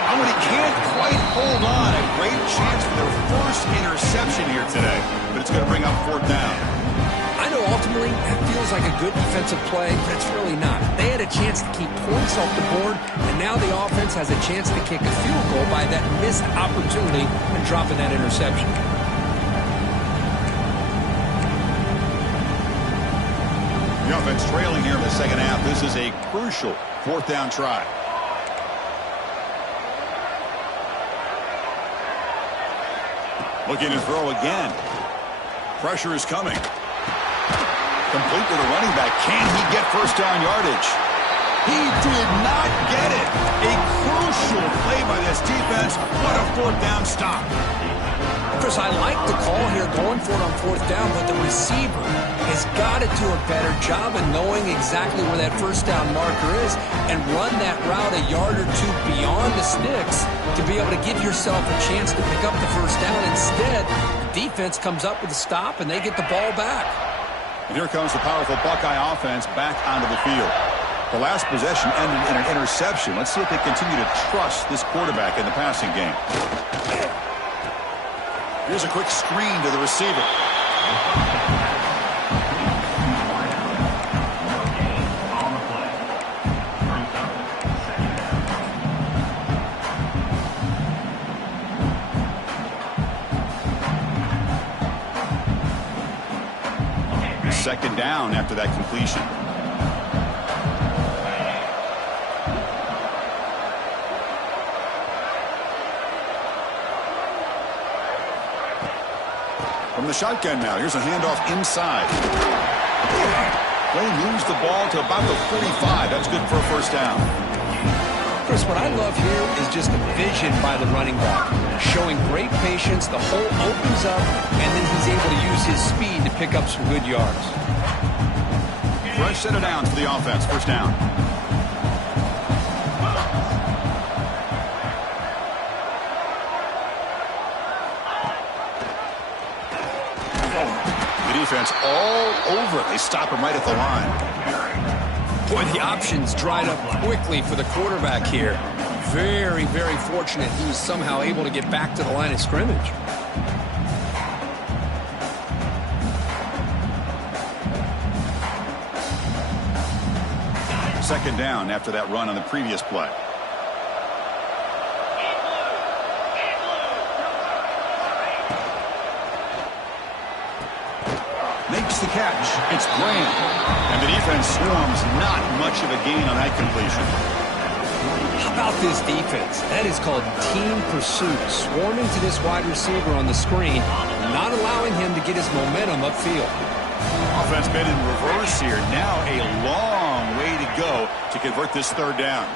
Oh, and he can't quite hold on. A great chance for their first interception here today. But it's going to bring up 4th down. I know ultimately that feels like a good defensive play, but it's really not. They had a chance to keep points off the board, and now the offense has a chance to kick a field goal by that missed opportunity and dropping that interception. The offense trailing here in the second half. This is a crucial 4th down try. Looking to throw again. Pressure is coming. Complete to the running back. Can he get first down yardage? He did not get it. A crucial play by this defense. What a 4th down stop. Chris, I like the call here going for it on 4th down, but the receiver has got to do a better job of knowing exactly where that first down marker is and run that route a yard or two beyond the sticks to be able to give yourself a chance to pick up the first down. Instead, the defense comes up with a stop and they get the ball back. And here comes the powerful Buckeye offense back onto the field. The last possession ended in an interception. Let's see if they continue to trust this quarterback in the passing game. Here's a quick screen to the receiver. Second down after that completion. From the shotgun now. Here's a handoff inside. They moves the ball to about the 45. That's good for a first down. Chris, what I love here is just the vision by the running back. Showing great patience. The hole opens up, and then he's able to use his speed to pick up some good yards. Fresh set of downs for the offense. First down. Defense all over it. They stop him right at the line. Boy, the options dried up quickly for the quarterback here. Very, very fortunate he was somehow able to get back to the line of scrimmage. Second down after that run on the previous play. Makes the catch. It's Graham. And the defense swarms. Not much of a gain on that completion. How about this defense? That is called team pursuit. Swarming to this wide receiver on the screen, not allowing him to get his momentum upfield. Offense been in reverse here. Now a long way to go to convert this third down.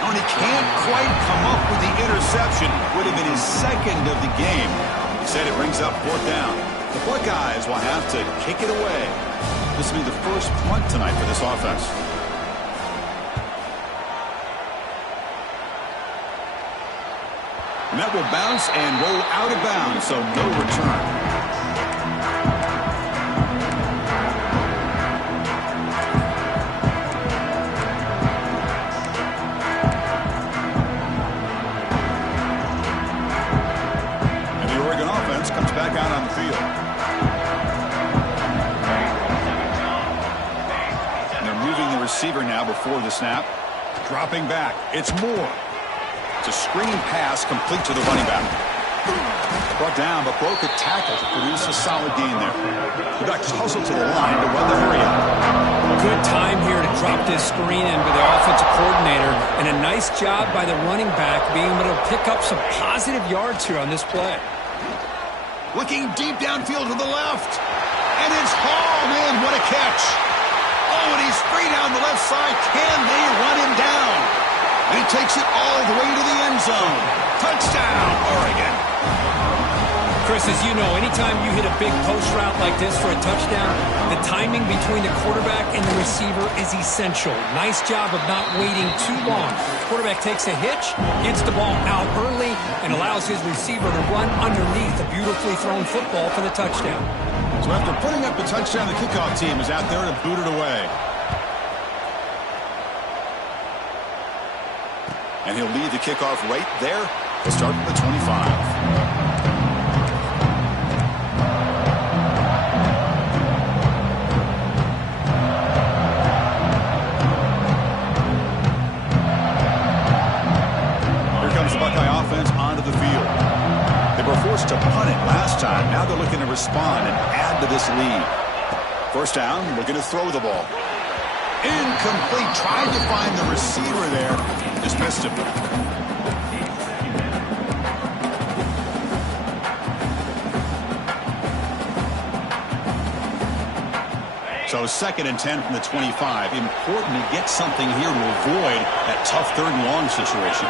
And he can't quite come up with the interception. Would have been his second of the game. Instead, it brings up fourth down. The Buckeyes will have to kick it away. This will be the first punt tonight for this offense. And that will bounce and roll out of bounds, so no return. Comes back out on the field. And they're moving the receiver now before the snap. Dropping back. It's Moore. It's a screen pass complete to the running back. Brought down, but broke a tackle to produce a solid gain there. The Ducks hustle to the line to run the hurry up. Good time here to drop this screen in by the offensive coordinator, and a nice job by the running back being able to pick up some positive yards here on this play. Looking deep downfield to the left. And it's Hall. Man, what a catch. Oh, and he's free down the left side. Can they run him down? And he takes it all the way to the end zone. Touchdown, Oregon. Chris, as you know, anytime you hit a big post route like this for a touchdown, the timing between the quarterback and the receiver is essential. Nice job of not waiting too long. Quarterback takes a hitch, gets the ball out early, and allows his receiver to run underneath a beautifully thrown football for the touchdown. So after putting up the touchdown, the kickoff team is out there to boot it away. And he'll lead the kickoff right there to start at the 25. To punt it last time. Now they're looking to respond and add to this lead. First down, looking to throw the ball. Incomplete. Tried to find the receiver there. Just missed him. So 2nd and 10 from the 25. Important to get something here to avoid that tough third and long situation.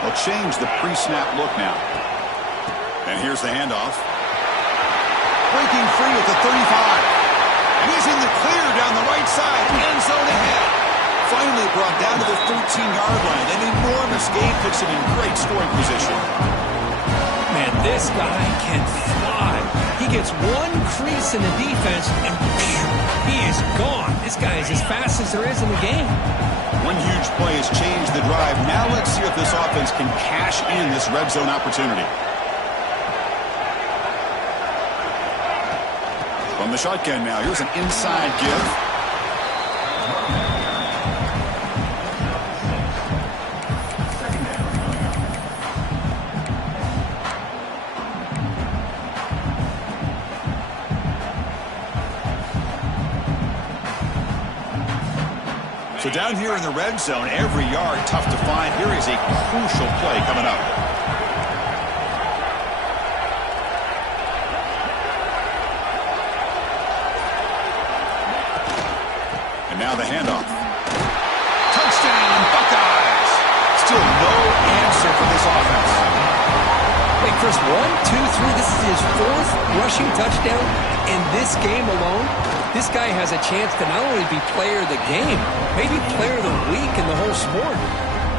They'll change the pre-snap look now. And here's the handoff. Breaking free at the 35. And he's in the clear down the right side. End zone ahead. Finally brought down to the 13-yard line. An enormous gain puts him in great scoring position. Man, this guy can fly. He gets one crease in the defense, and he is gone. This guy is as fast as there is in the game. One huge play has changed the drive. Now let's see if this offense can cash in this red zone opportunity. From the shotgun now, here's an inside give. So down here in the red zone, every yard tough to find. Here is a crucial play coming up. And now the handoff. Touchdown, Buckeyes! Still no answer for this offense. Hey, Chris, 1, 2, 3. This is his 4th rushing touchdown in this game alone. This guy has a chance to not only be player of the game, maybe player of the week in the whole sport.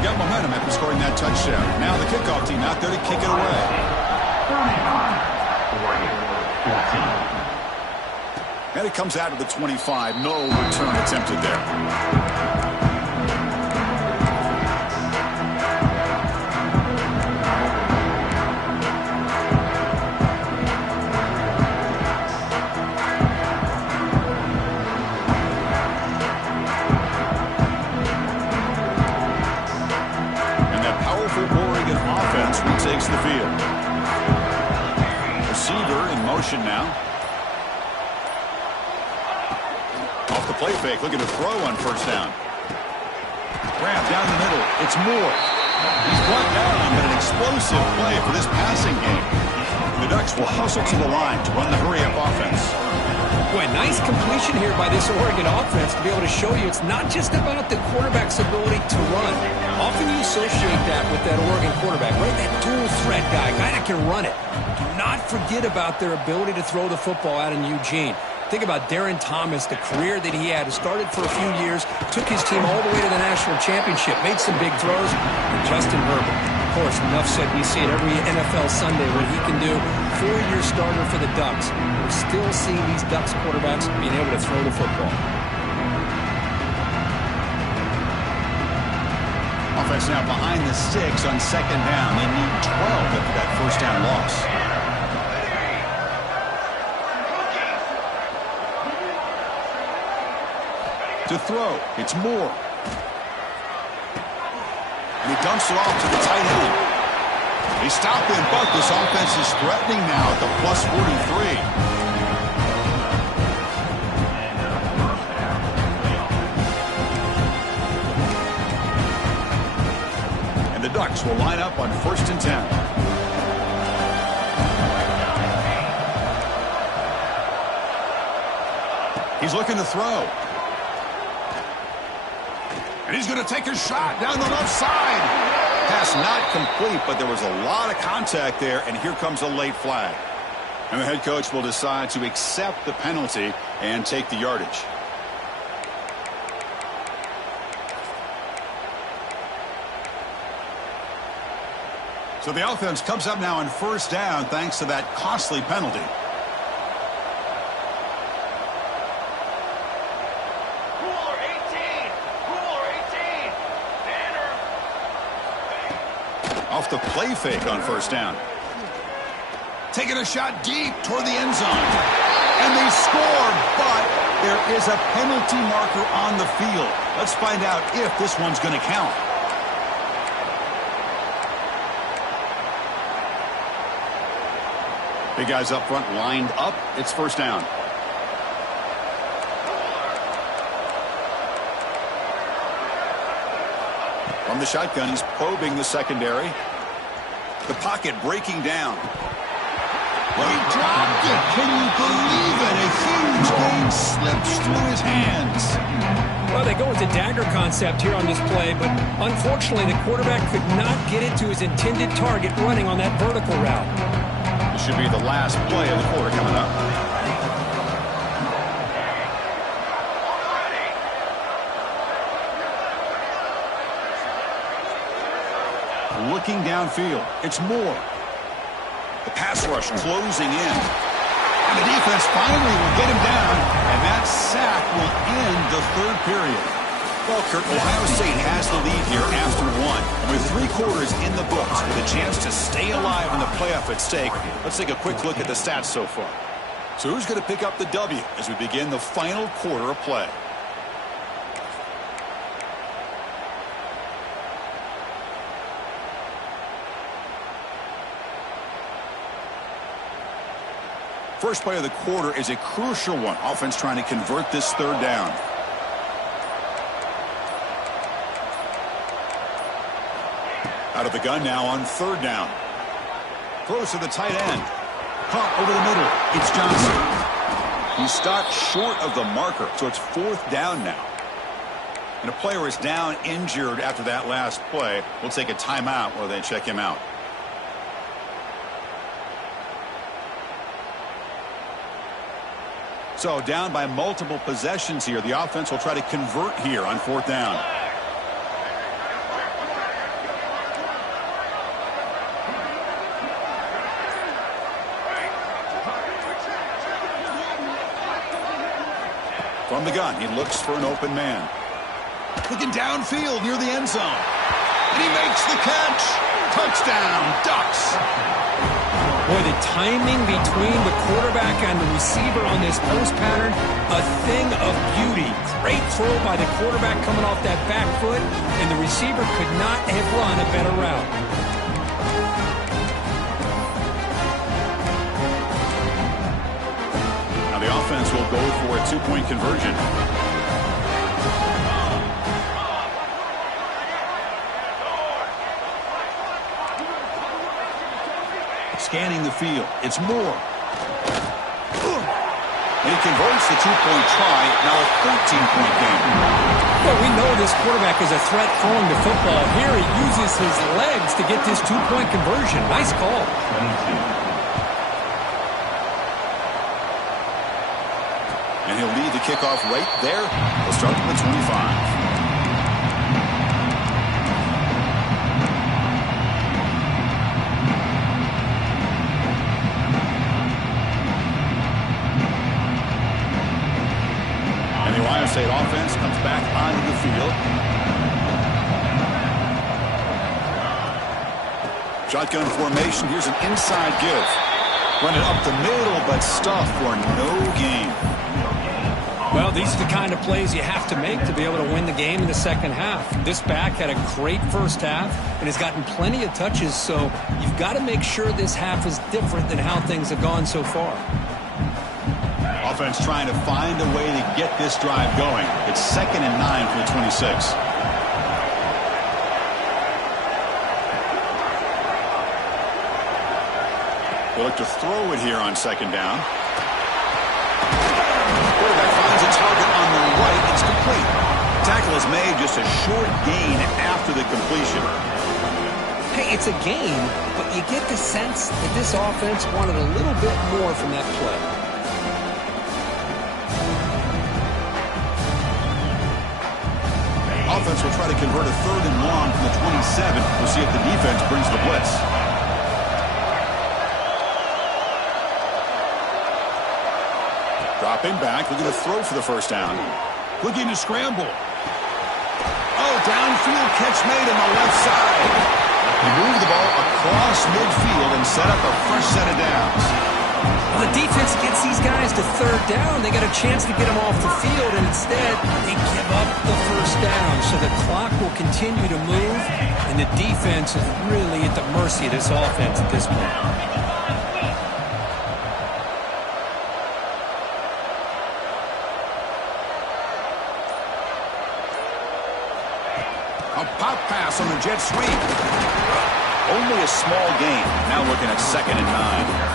Got momentum after scoring that touchdown. Now the kickoff team out there to kick it away. And it comes out of the 25. No return attempted there. offense retakes the field. Receiver in motion now. Off the play fake, looking to throw on first down. Grab down the middle. It's Moore. He's brought down, but an explosive play for this passing game. The Ducks will hustle to the line to run the hurry-up offense. Boy, nice completion here by this Oregon offense to be able to show you it's not just about the quarterback's ability to run. Often you associate that with that Oregon quarterback, right? That dual threat guy that can run it. Do not forget about their ability to throw the football out in Eugene. Think about Darren Thomas, the career that he had. He started for a few years, took his team all the way to the national championship, made some big throws. And Justin Herbert, of course, enough said, we see it every NFL Sunday what he can do. 4-year starter for the Ducks. We're still seeing these Ducks quarterbacks being able to throw the football. Offense now behind the sticks on second down. They need 12 after that first down loss. To throw, it's Moore. And he dumps it off to the tight end. They stop him, but this offense is threatening now at the plus 43. And the Ducks will line up on 1st and 10. He's looking to throw. And he's going to take a shot down the left side. Pass not complete, but there was a lot of contact there, and here comes a late flag. And the head coach will decide to accept the penalty and take the yardage. So the offense comes up now on first down thanks to that costly penalty. Off the play fake on first down. Taking a shot deep toward the end zone. And they scored, but there is a penalty marker on the field. Let's find out if this one's going to count. Big guys up front lined up. It's first down. From the shotgun, he's probing the secondary. The pocket breaking down. Well, he dropped it. Can you believe it? A huge gain slips through his hands. Well, they go with the dagger concept here on this play, but unfortunately the quarterback could not get it to his intended target running on that vertical route. This should be the last play of the quarter coming up. Looking downfield, it's Moore. The pass rush closing in. And the defense finally will get him down, and that sack will end the third period. Well, Kurt, Ohio State has the lead here after one. With 3 quarters in the books with a chance to stay alive in the playoff at stake, let's take a quick look at the stats so far. So who's going to pick up the W as we begin the final quarter of play? First play of the quarter is a crucial one. Offense trying to convert this third down. Out of the gun now on third down. Throws to the tight end. Caught over the middle. It's Johnson. He stopped short of the marker, so it's 4th down now. And a player is down injured after that last play. We'll take a timeout while they check him out. So down by multiple possessions here. The offense will try to convert here on 4th down. From the gun, he looks for an open man. Looking downfield near the end zone. And he makes the catch. Touchdown, Ducks. Boy, the timing between the quarterback and the receiver on this post pattern, a thing of beauty. Great throw by the quarterback coming off that back foot, and the receiver could not have run a better route. a two-point conversion. Scanning the field. It's Moore. And he converts the two-point try. Now a 13-point game. Well, we know this quarterback is a threat throwing the football. Here he uses his legs to get this two-point conversion. Nice call. And he'll lead the kickoff right there. He'll start at the 25. And the Ohio State offense comes back onto the field. Shotgun formation. Here's an inside give. Run it up the middle, but stuff for no gain. Well, these are the kind of plays you have to make to be able to win the game in the second half. This back had a great first half and has gotten plenty of touches, so you've got to make sure this half is different than how things have gone so far. Offense trying to find a way to get this drive going. It's 2nd and 9 for the 26. They look to throw it here on 2nd down. Quarterback finds a target on the right. It's complete. Tackle is made, just a short gain after the completion. Hey, it's a gain, but you get the sense that this offense wanted a little bit more from that play. Offense will try to convert a 3rd and long from the 27. We'll see if the defense brings the blitz. Dropping back, looking to throw for the first down. Looking to scramble. Oh, downfield catch made on the left side. He moved the ball across midfield and set up a fresh set of downs. Well, the defense gets these guys to 3rd down. They got a chance to get them off the field, and instead they give up the first down. So the clock will continue to move, and the defense is really at the mercy of this offense at this point. A pop pass on the jet sweep. Only a small gain. Now looking at 2nd and 9.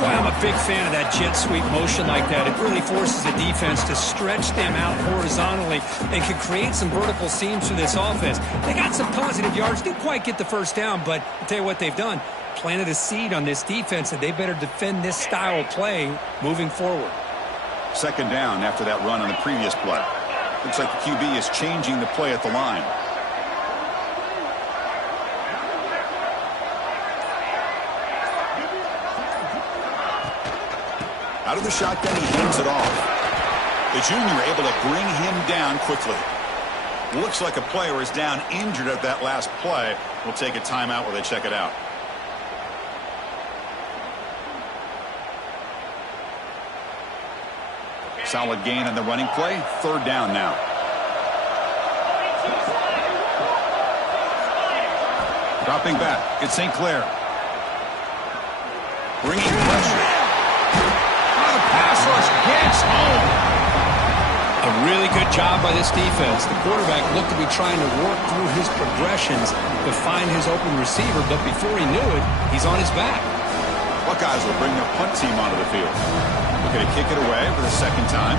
Boy, I'm a big fan of that jet sweep motion like that. It really forces the defense to stretch them out horizontally and can create some vertical seams for this offense. They got some positive yards. Didn't quite get the first down, but I'll tell you what they've done. Planted a seed on this defense, and they better defend this style of play moving forward. 2nd down after that run on the previous play. Looks like the QB is changing the play at the line. Out of the shotgun, he hands it off. The junior able to bring him down quickly. Looks like a player is down injured at that last play. We'll take a timeout while they check it out. Solid gain on the running play. 3rd down now. Dropping back. It's St. Clair. Bringing pressure. The pass rush gets home. A really good job by this defense. The quarterback looked to be trying to work through his progressions to find his open receiver, but before he knew it, he's on his back. Buckeyes will bring their punt team onto the field. Looking to kick it away for the 2nd time.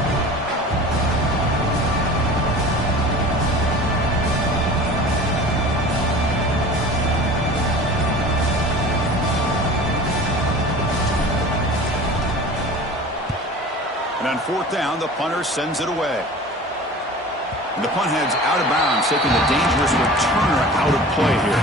And on 4th down, the punter sends it away. And the punt heads out of bounds, taking the dangerous returner out of play here.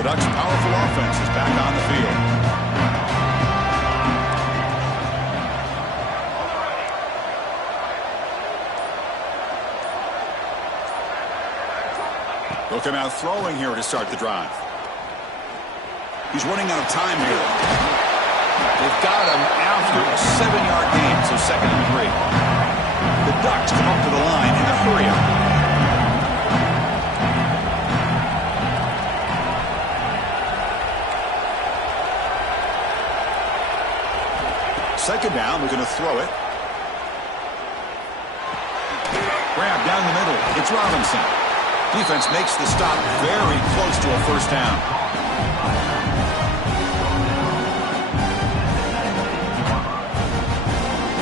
The Ducks' powerful offense is back on the field. They'll come out throwing here to start the drive. He's running out of time here. They've got him after a 7-yard gain, so 2nd and 3. The Ducks come up to the line in a hurry-up. Second down, we're going to throw it. Grab down the middle. It's Robinson. Defense makes the stop very close to a first down.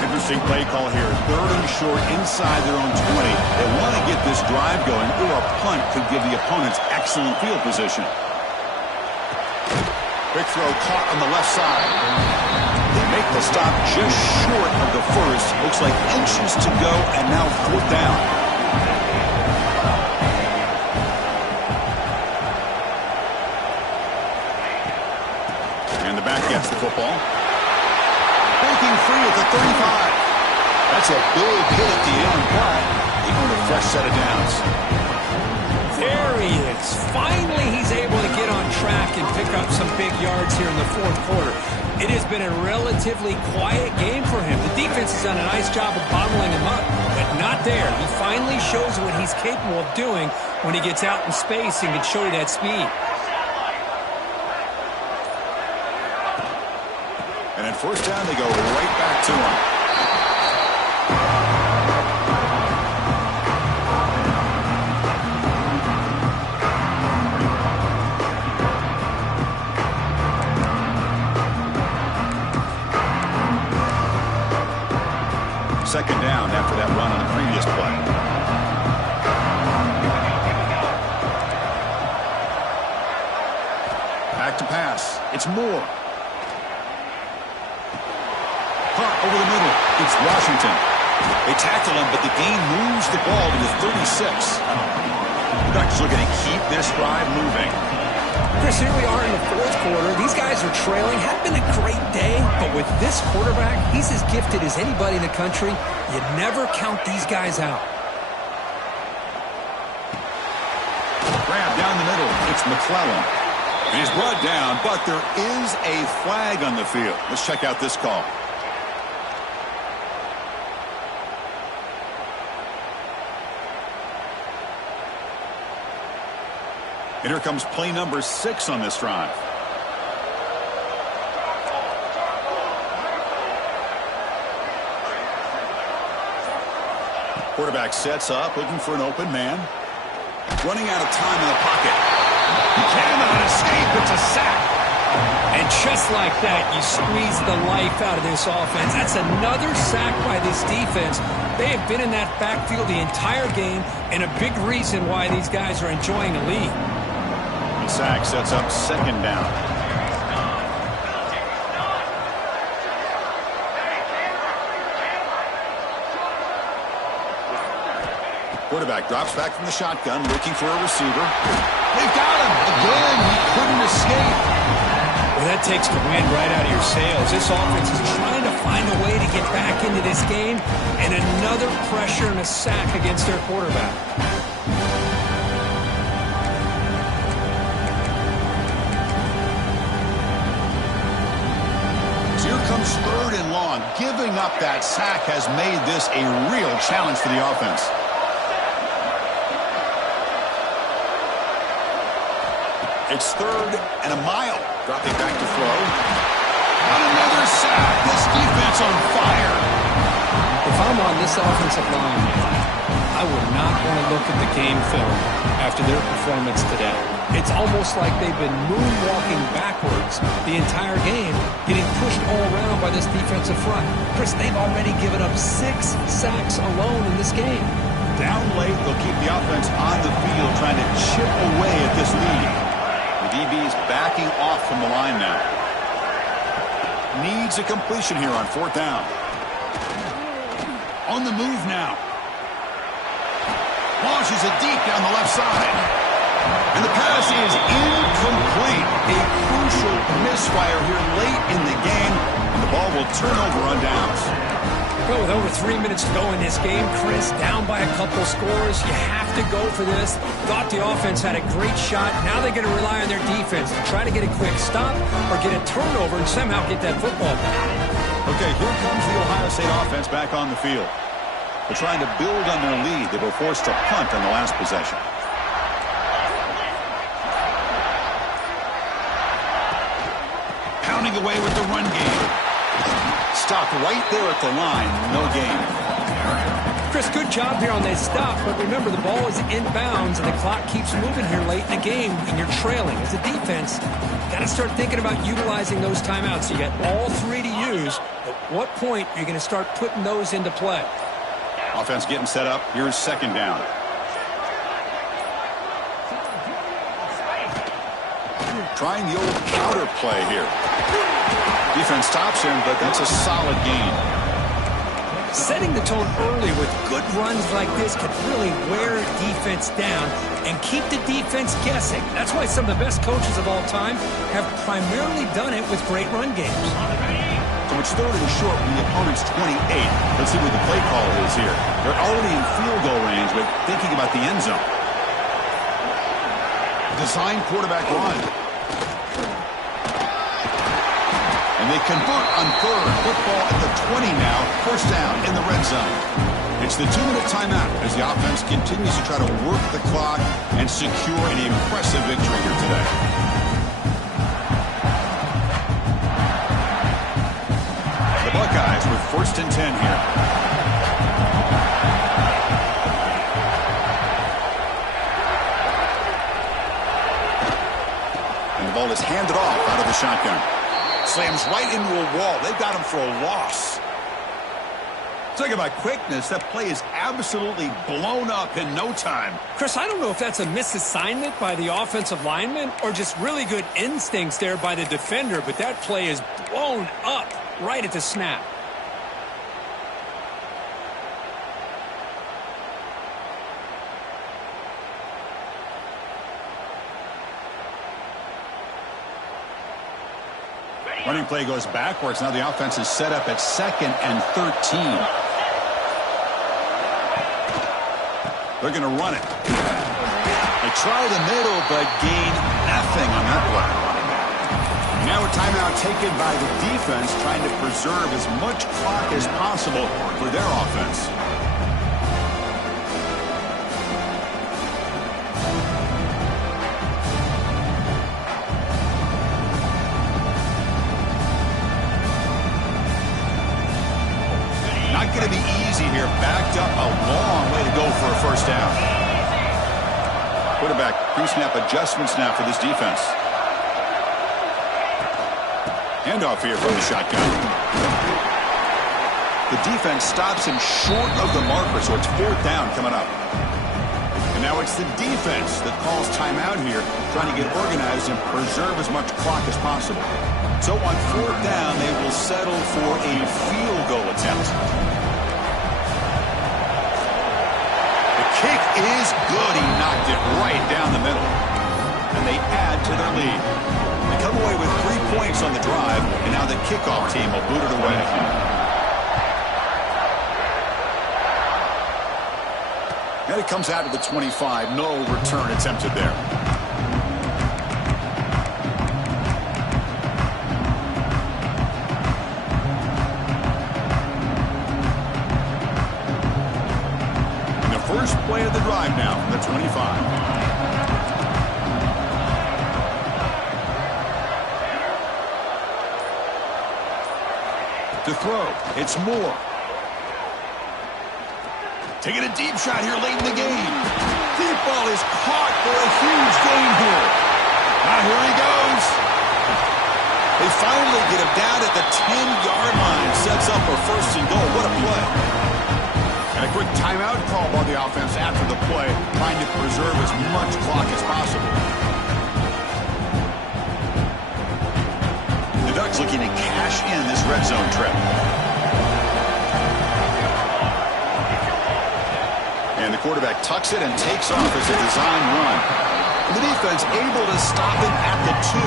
Interesting play call here. 3rd and short inside their own 20. They want to get this drive going, or a punt could give the opponents excellent field position. Big throw caught on the left side. They make the stop just short of the first. Looks like inches to go, and now 4th down. And the back gets the football. Breaking free at the 35. That's a big hit at the end, but they earn a fresh set of downs. There he is. Finally, he's able to get on track and pick up some big yards here in the 4th quarter. It has been a relatively quiet game for him. The defense has done a nice job of bottling him up, but not there. He finally shows what he's capable of doing when he gets out in space and can show you that speed. And at first down, they go right back to him. Second down after that run on the previous play. Back to pass. It's Moore. Over the middle. It's Washington. They tackle him, but the gain moves the ball to the 36. The Ducks are going to keep this drive moving. Chris, here we are in the 4th quarter. These guys are trailing. Had been a great day, but with this quarterback, he's as gifted as anybody in the country. You never count these guys out. Grab down the middle. It's McClellan. And he's brought down, but there is a flag on the field. Let's check out this call. And here comes play number 6 on this drive. Quarterback sets up, looking for an open man. Running out of time in the pocket. He cannot escape. It's a sack. And just like that, you squeeze the life out of this offense. That's another sack by this defense. They have been in that backfield the entire game, and a big reason why these guys are enjoying a lead. Sack sets up second down. Quarterback drops back from the shotgun, looking for a receiver. They've got him. Again, he couldn't escape. Well, that takes the wind right out of your sails. This offense is trying to find a way to get back into this game, and another pressure and a sack against their quarterback. Comes 3rd and long. Giving up that sack has made this a real challenge for the offense. It's 3rd and a mile. Dropping back to throw. Another sack. This defense on fire. If I'm on this offensive line, I would not want to look at the game film after their performance today. It's almost like they've been moonwalking backwards the entire game, getting pushed all around by this defensive front. Chris, they've already given up 6 sacks alone in this game. Down late, they'll keep the offense on the field trying to chip away at this lead. The DB's backing off from the line now. Needs a completion here on 4th down. On the move now. Launches it deep down the left side. And the pass is incomplete. A crucial misfire here late in the game. And the ball will turn over on downs. Well, with over 3 minutes to go in this game, Chris, down by a couple scores, you have to go for this. Thought the offense had a great shot. Now they're going to rely on their defense to try to get a quick stop or get a turnover and somehow get that football back. Okay, here comes the Ohio State offense back on the field. They're trying to build on their lead. They were forced to punt on the last possession. Pounding away with the run game. stopped right there at the line. No gain. Chris, good job here on that stop, but remember the ball is inbounds and the clock keeps moving here late in the game and you're trailing. As a defense, you got to start thinking about utilizing those timeouts. You got all three to use. At what point are you going to start putting those into play? Offense getting set up. Here's second down. Trying the old counter play here. Defense stops him, but that's a solid gain. Setting the tone early with good runs like this can really wear defense down and keep the defense guessing. That's why some of the best coaches of all time have primarily done it with great run games. So it's third and short from the opponent's 28. Let's see what the play call is here. They're already in field goal range, but thinking about the end zone. Design quarterback run. And they convert on third. Football at the 20 now. First down in the red zone. It's the 2-minute timeout as the offense continues to try to work the clock and secure an impressive victory here today. The Buckeyes with first and 10 here. And the ball is handed off out of the shotgun. Slams right into a wall. They've got him for a loss. Talking about quickness, that play is absolutely blown up in no time. Chris, I don't know if that's a misassignment by the offensive lineman or just really good instincts there by the defender, but that play is blown up right at the snap. Running play goes backwards. Now the offense is set up at 2nd and 13. They're going to run it. They try the middle, but gain nothing on that play. Now a timeout taken by the defense, trying to preserve as much clock as possible for their offense. Not going to be easy here. Backed up a long way to go for a first down. Quarterback pre-snap adjustments now for this defense. Handoff here from the shotgun. The defense stops him short of the marker, so it's fourth down coming up. And now it's the defense that calls timeout here, trying to get organized and preserve as much clock as possible. So on fourth down, they will settle for a field goal attempt. The kick is good. He knocked it right down the middle. And they add to their lead. They come away with 3 points on the drive, and now the kickoff team will boot it away. And it comes out to the 25. No return attempted there. First play of the drive now from the 25. To throw, it's Moore. Taking a deep shot here late in the game. Deep ball is caught for a huge gain here. Now here he goes. They finally get him down at the 10-yard line. Sets up a first and goal. What a play. And a quick timeout call by the offense after the play, trying to preserve as much clock as possible. The Ducks looking to cash in this red zone trip. And the quarterback tucks it and takes off as a design run. And the defense able to stop him at the 2.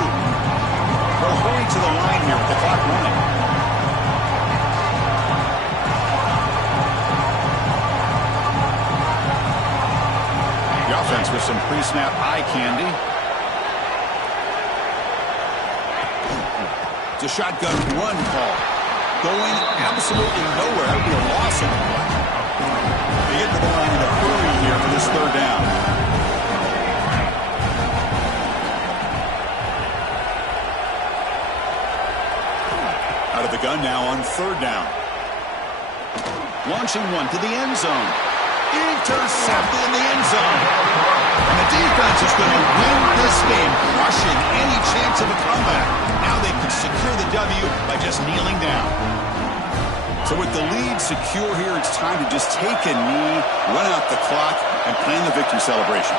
They'll hurry to the line here with the clock running. Offense with some pre-snap eye candy. It's a shotgun run call. Going absolutely nowhere. That would be a loss on the play. They get the ball in a hurry here for this third down. Out of the gun now on third down. Launching one to the end zone. Intercepted in the end zone. And the defense is going to win this game, crushing any chance of a comeback. Now they can secure the W by just kneeling down. So with the lead secure here, it's time to just take a knee, run out the clock, and plan the victory celebration.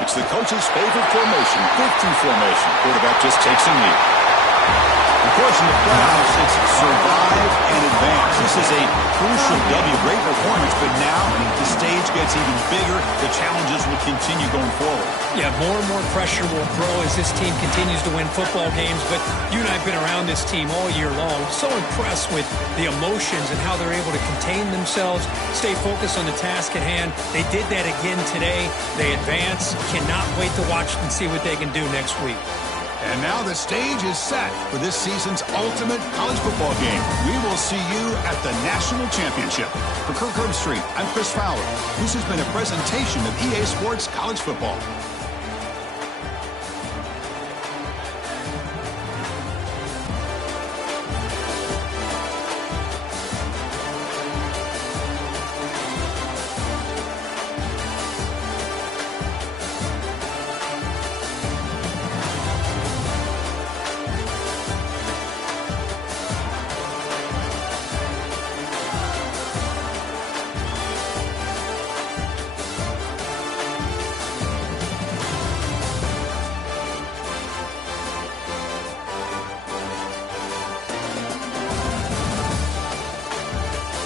It's the coach's favorite formation, victory formation. Quarterback just takes a knee. Of course, in the playoffs, it's survive and advance. This is a crucial W. Great performance, but now the stage gets even bigger. The challenges will continue going forward. Yeah, more and more pressure will grow as this team continues to win football games. But you and I have been around this team all year long. So impressed with the emotions and how they're able to contain themselves, stay focused on the task at hand. They did that again today. They advance. Cannot wait to watch and see what they can do next week. And now the stage is set for this season's ultimate college football game. We will see you at the National Championship. For Kirk Herbstreit, I'm Chris Fowler. This has been a presentation of EA Sports College Football.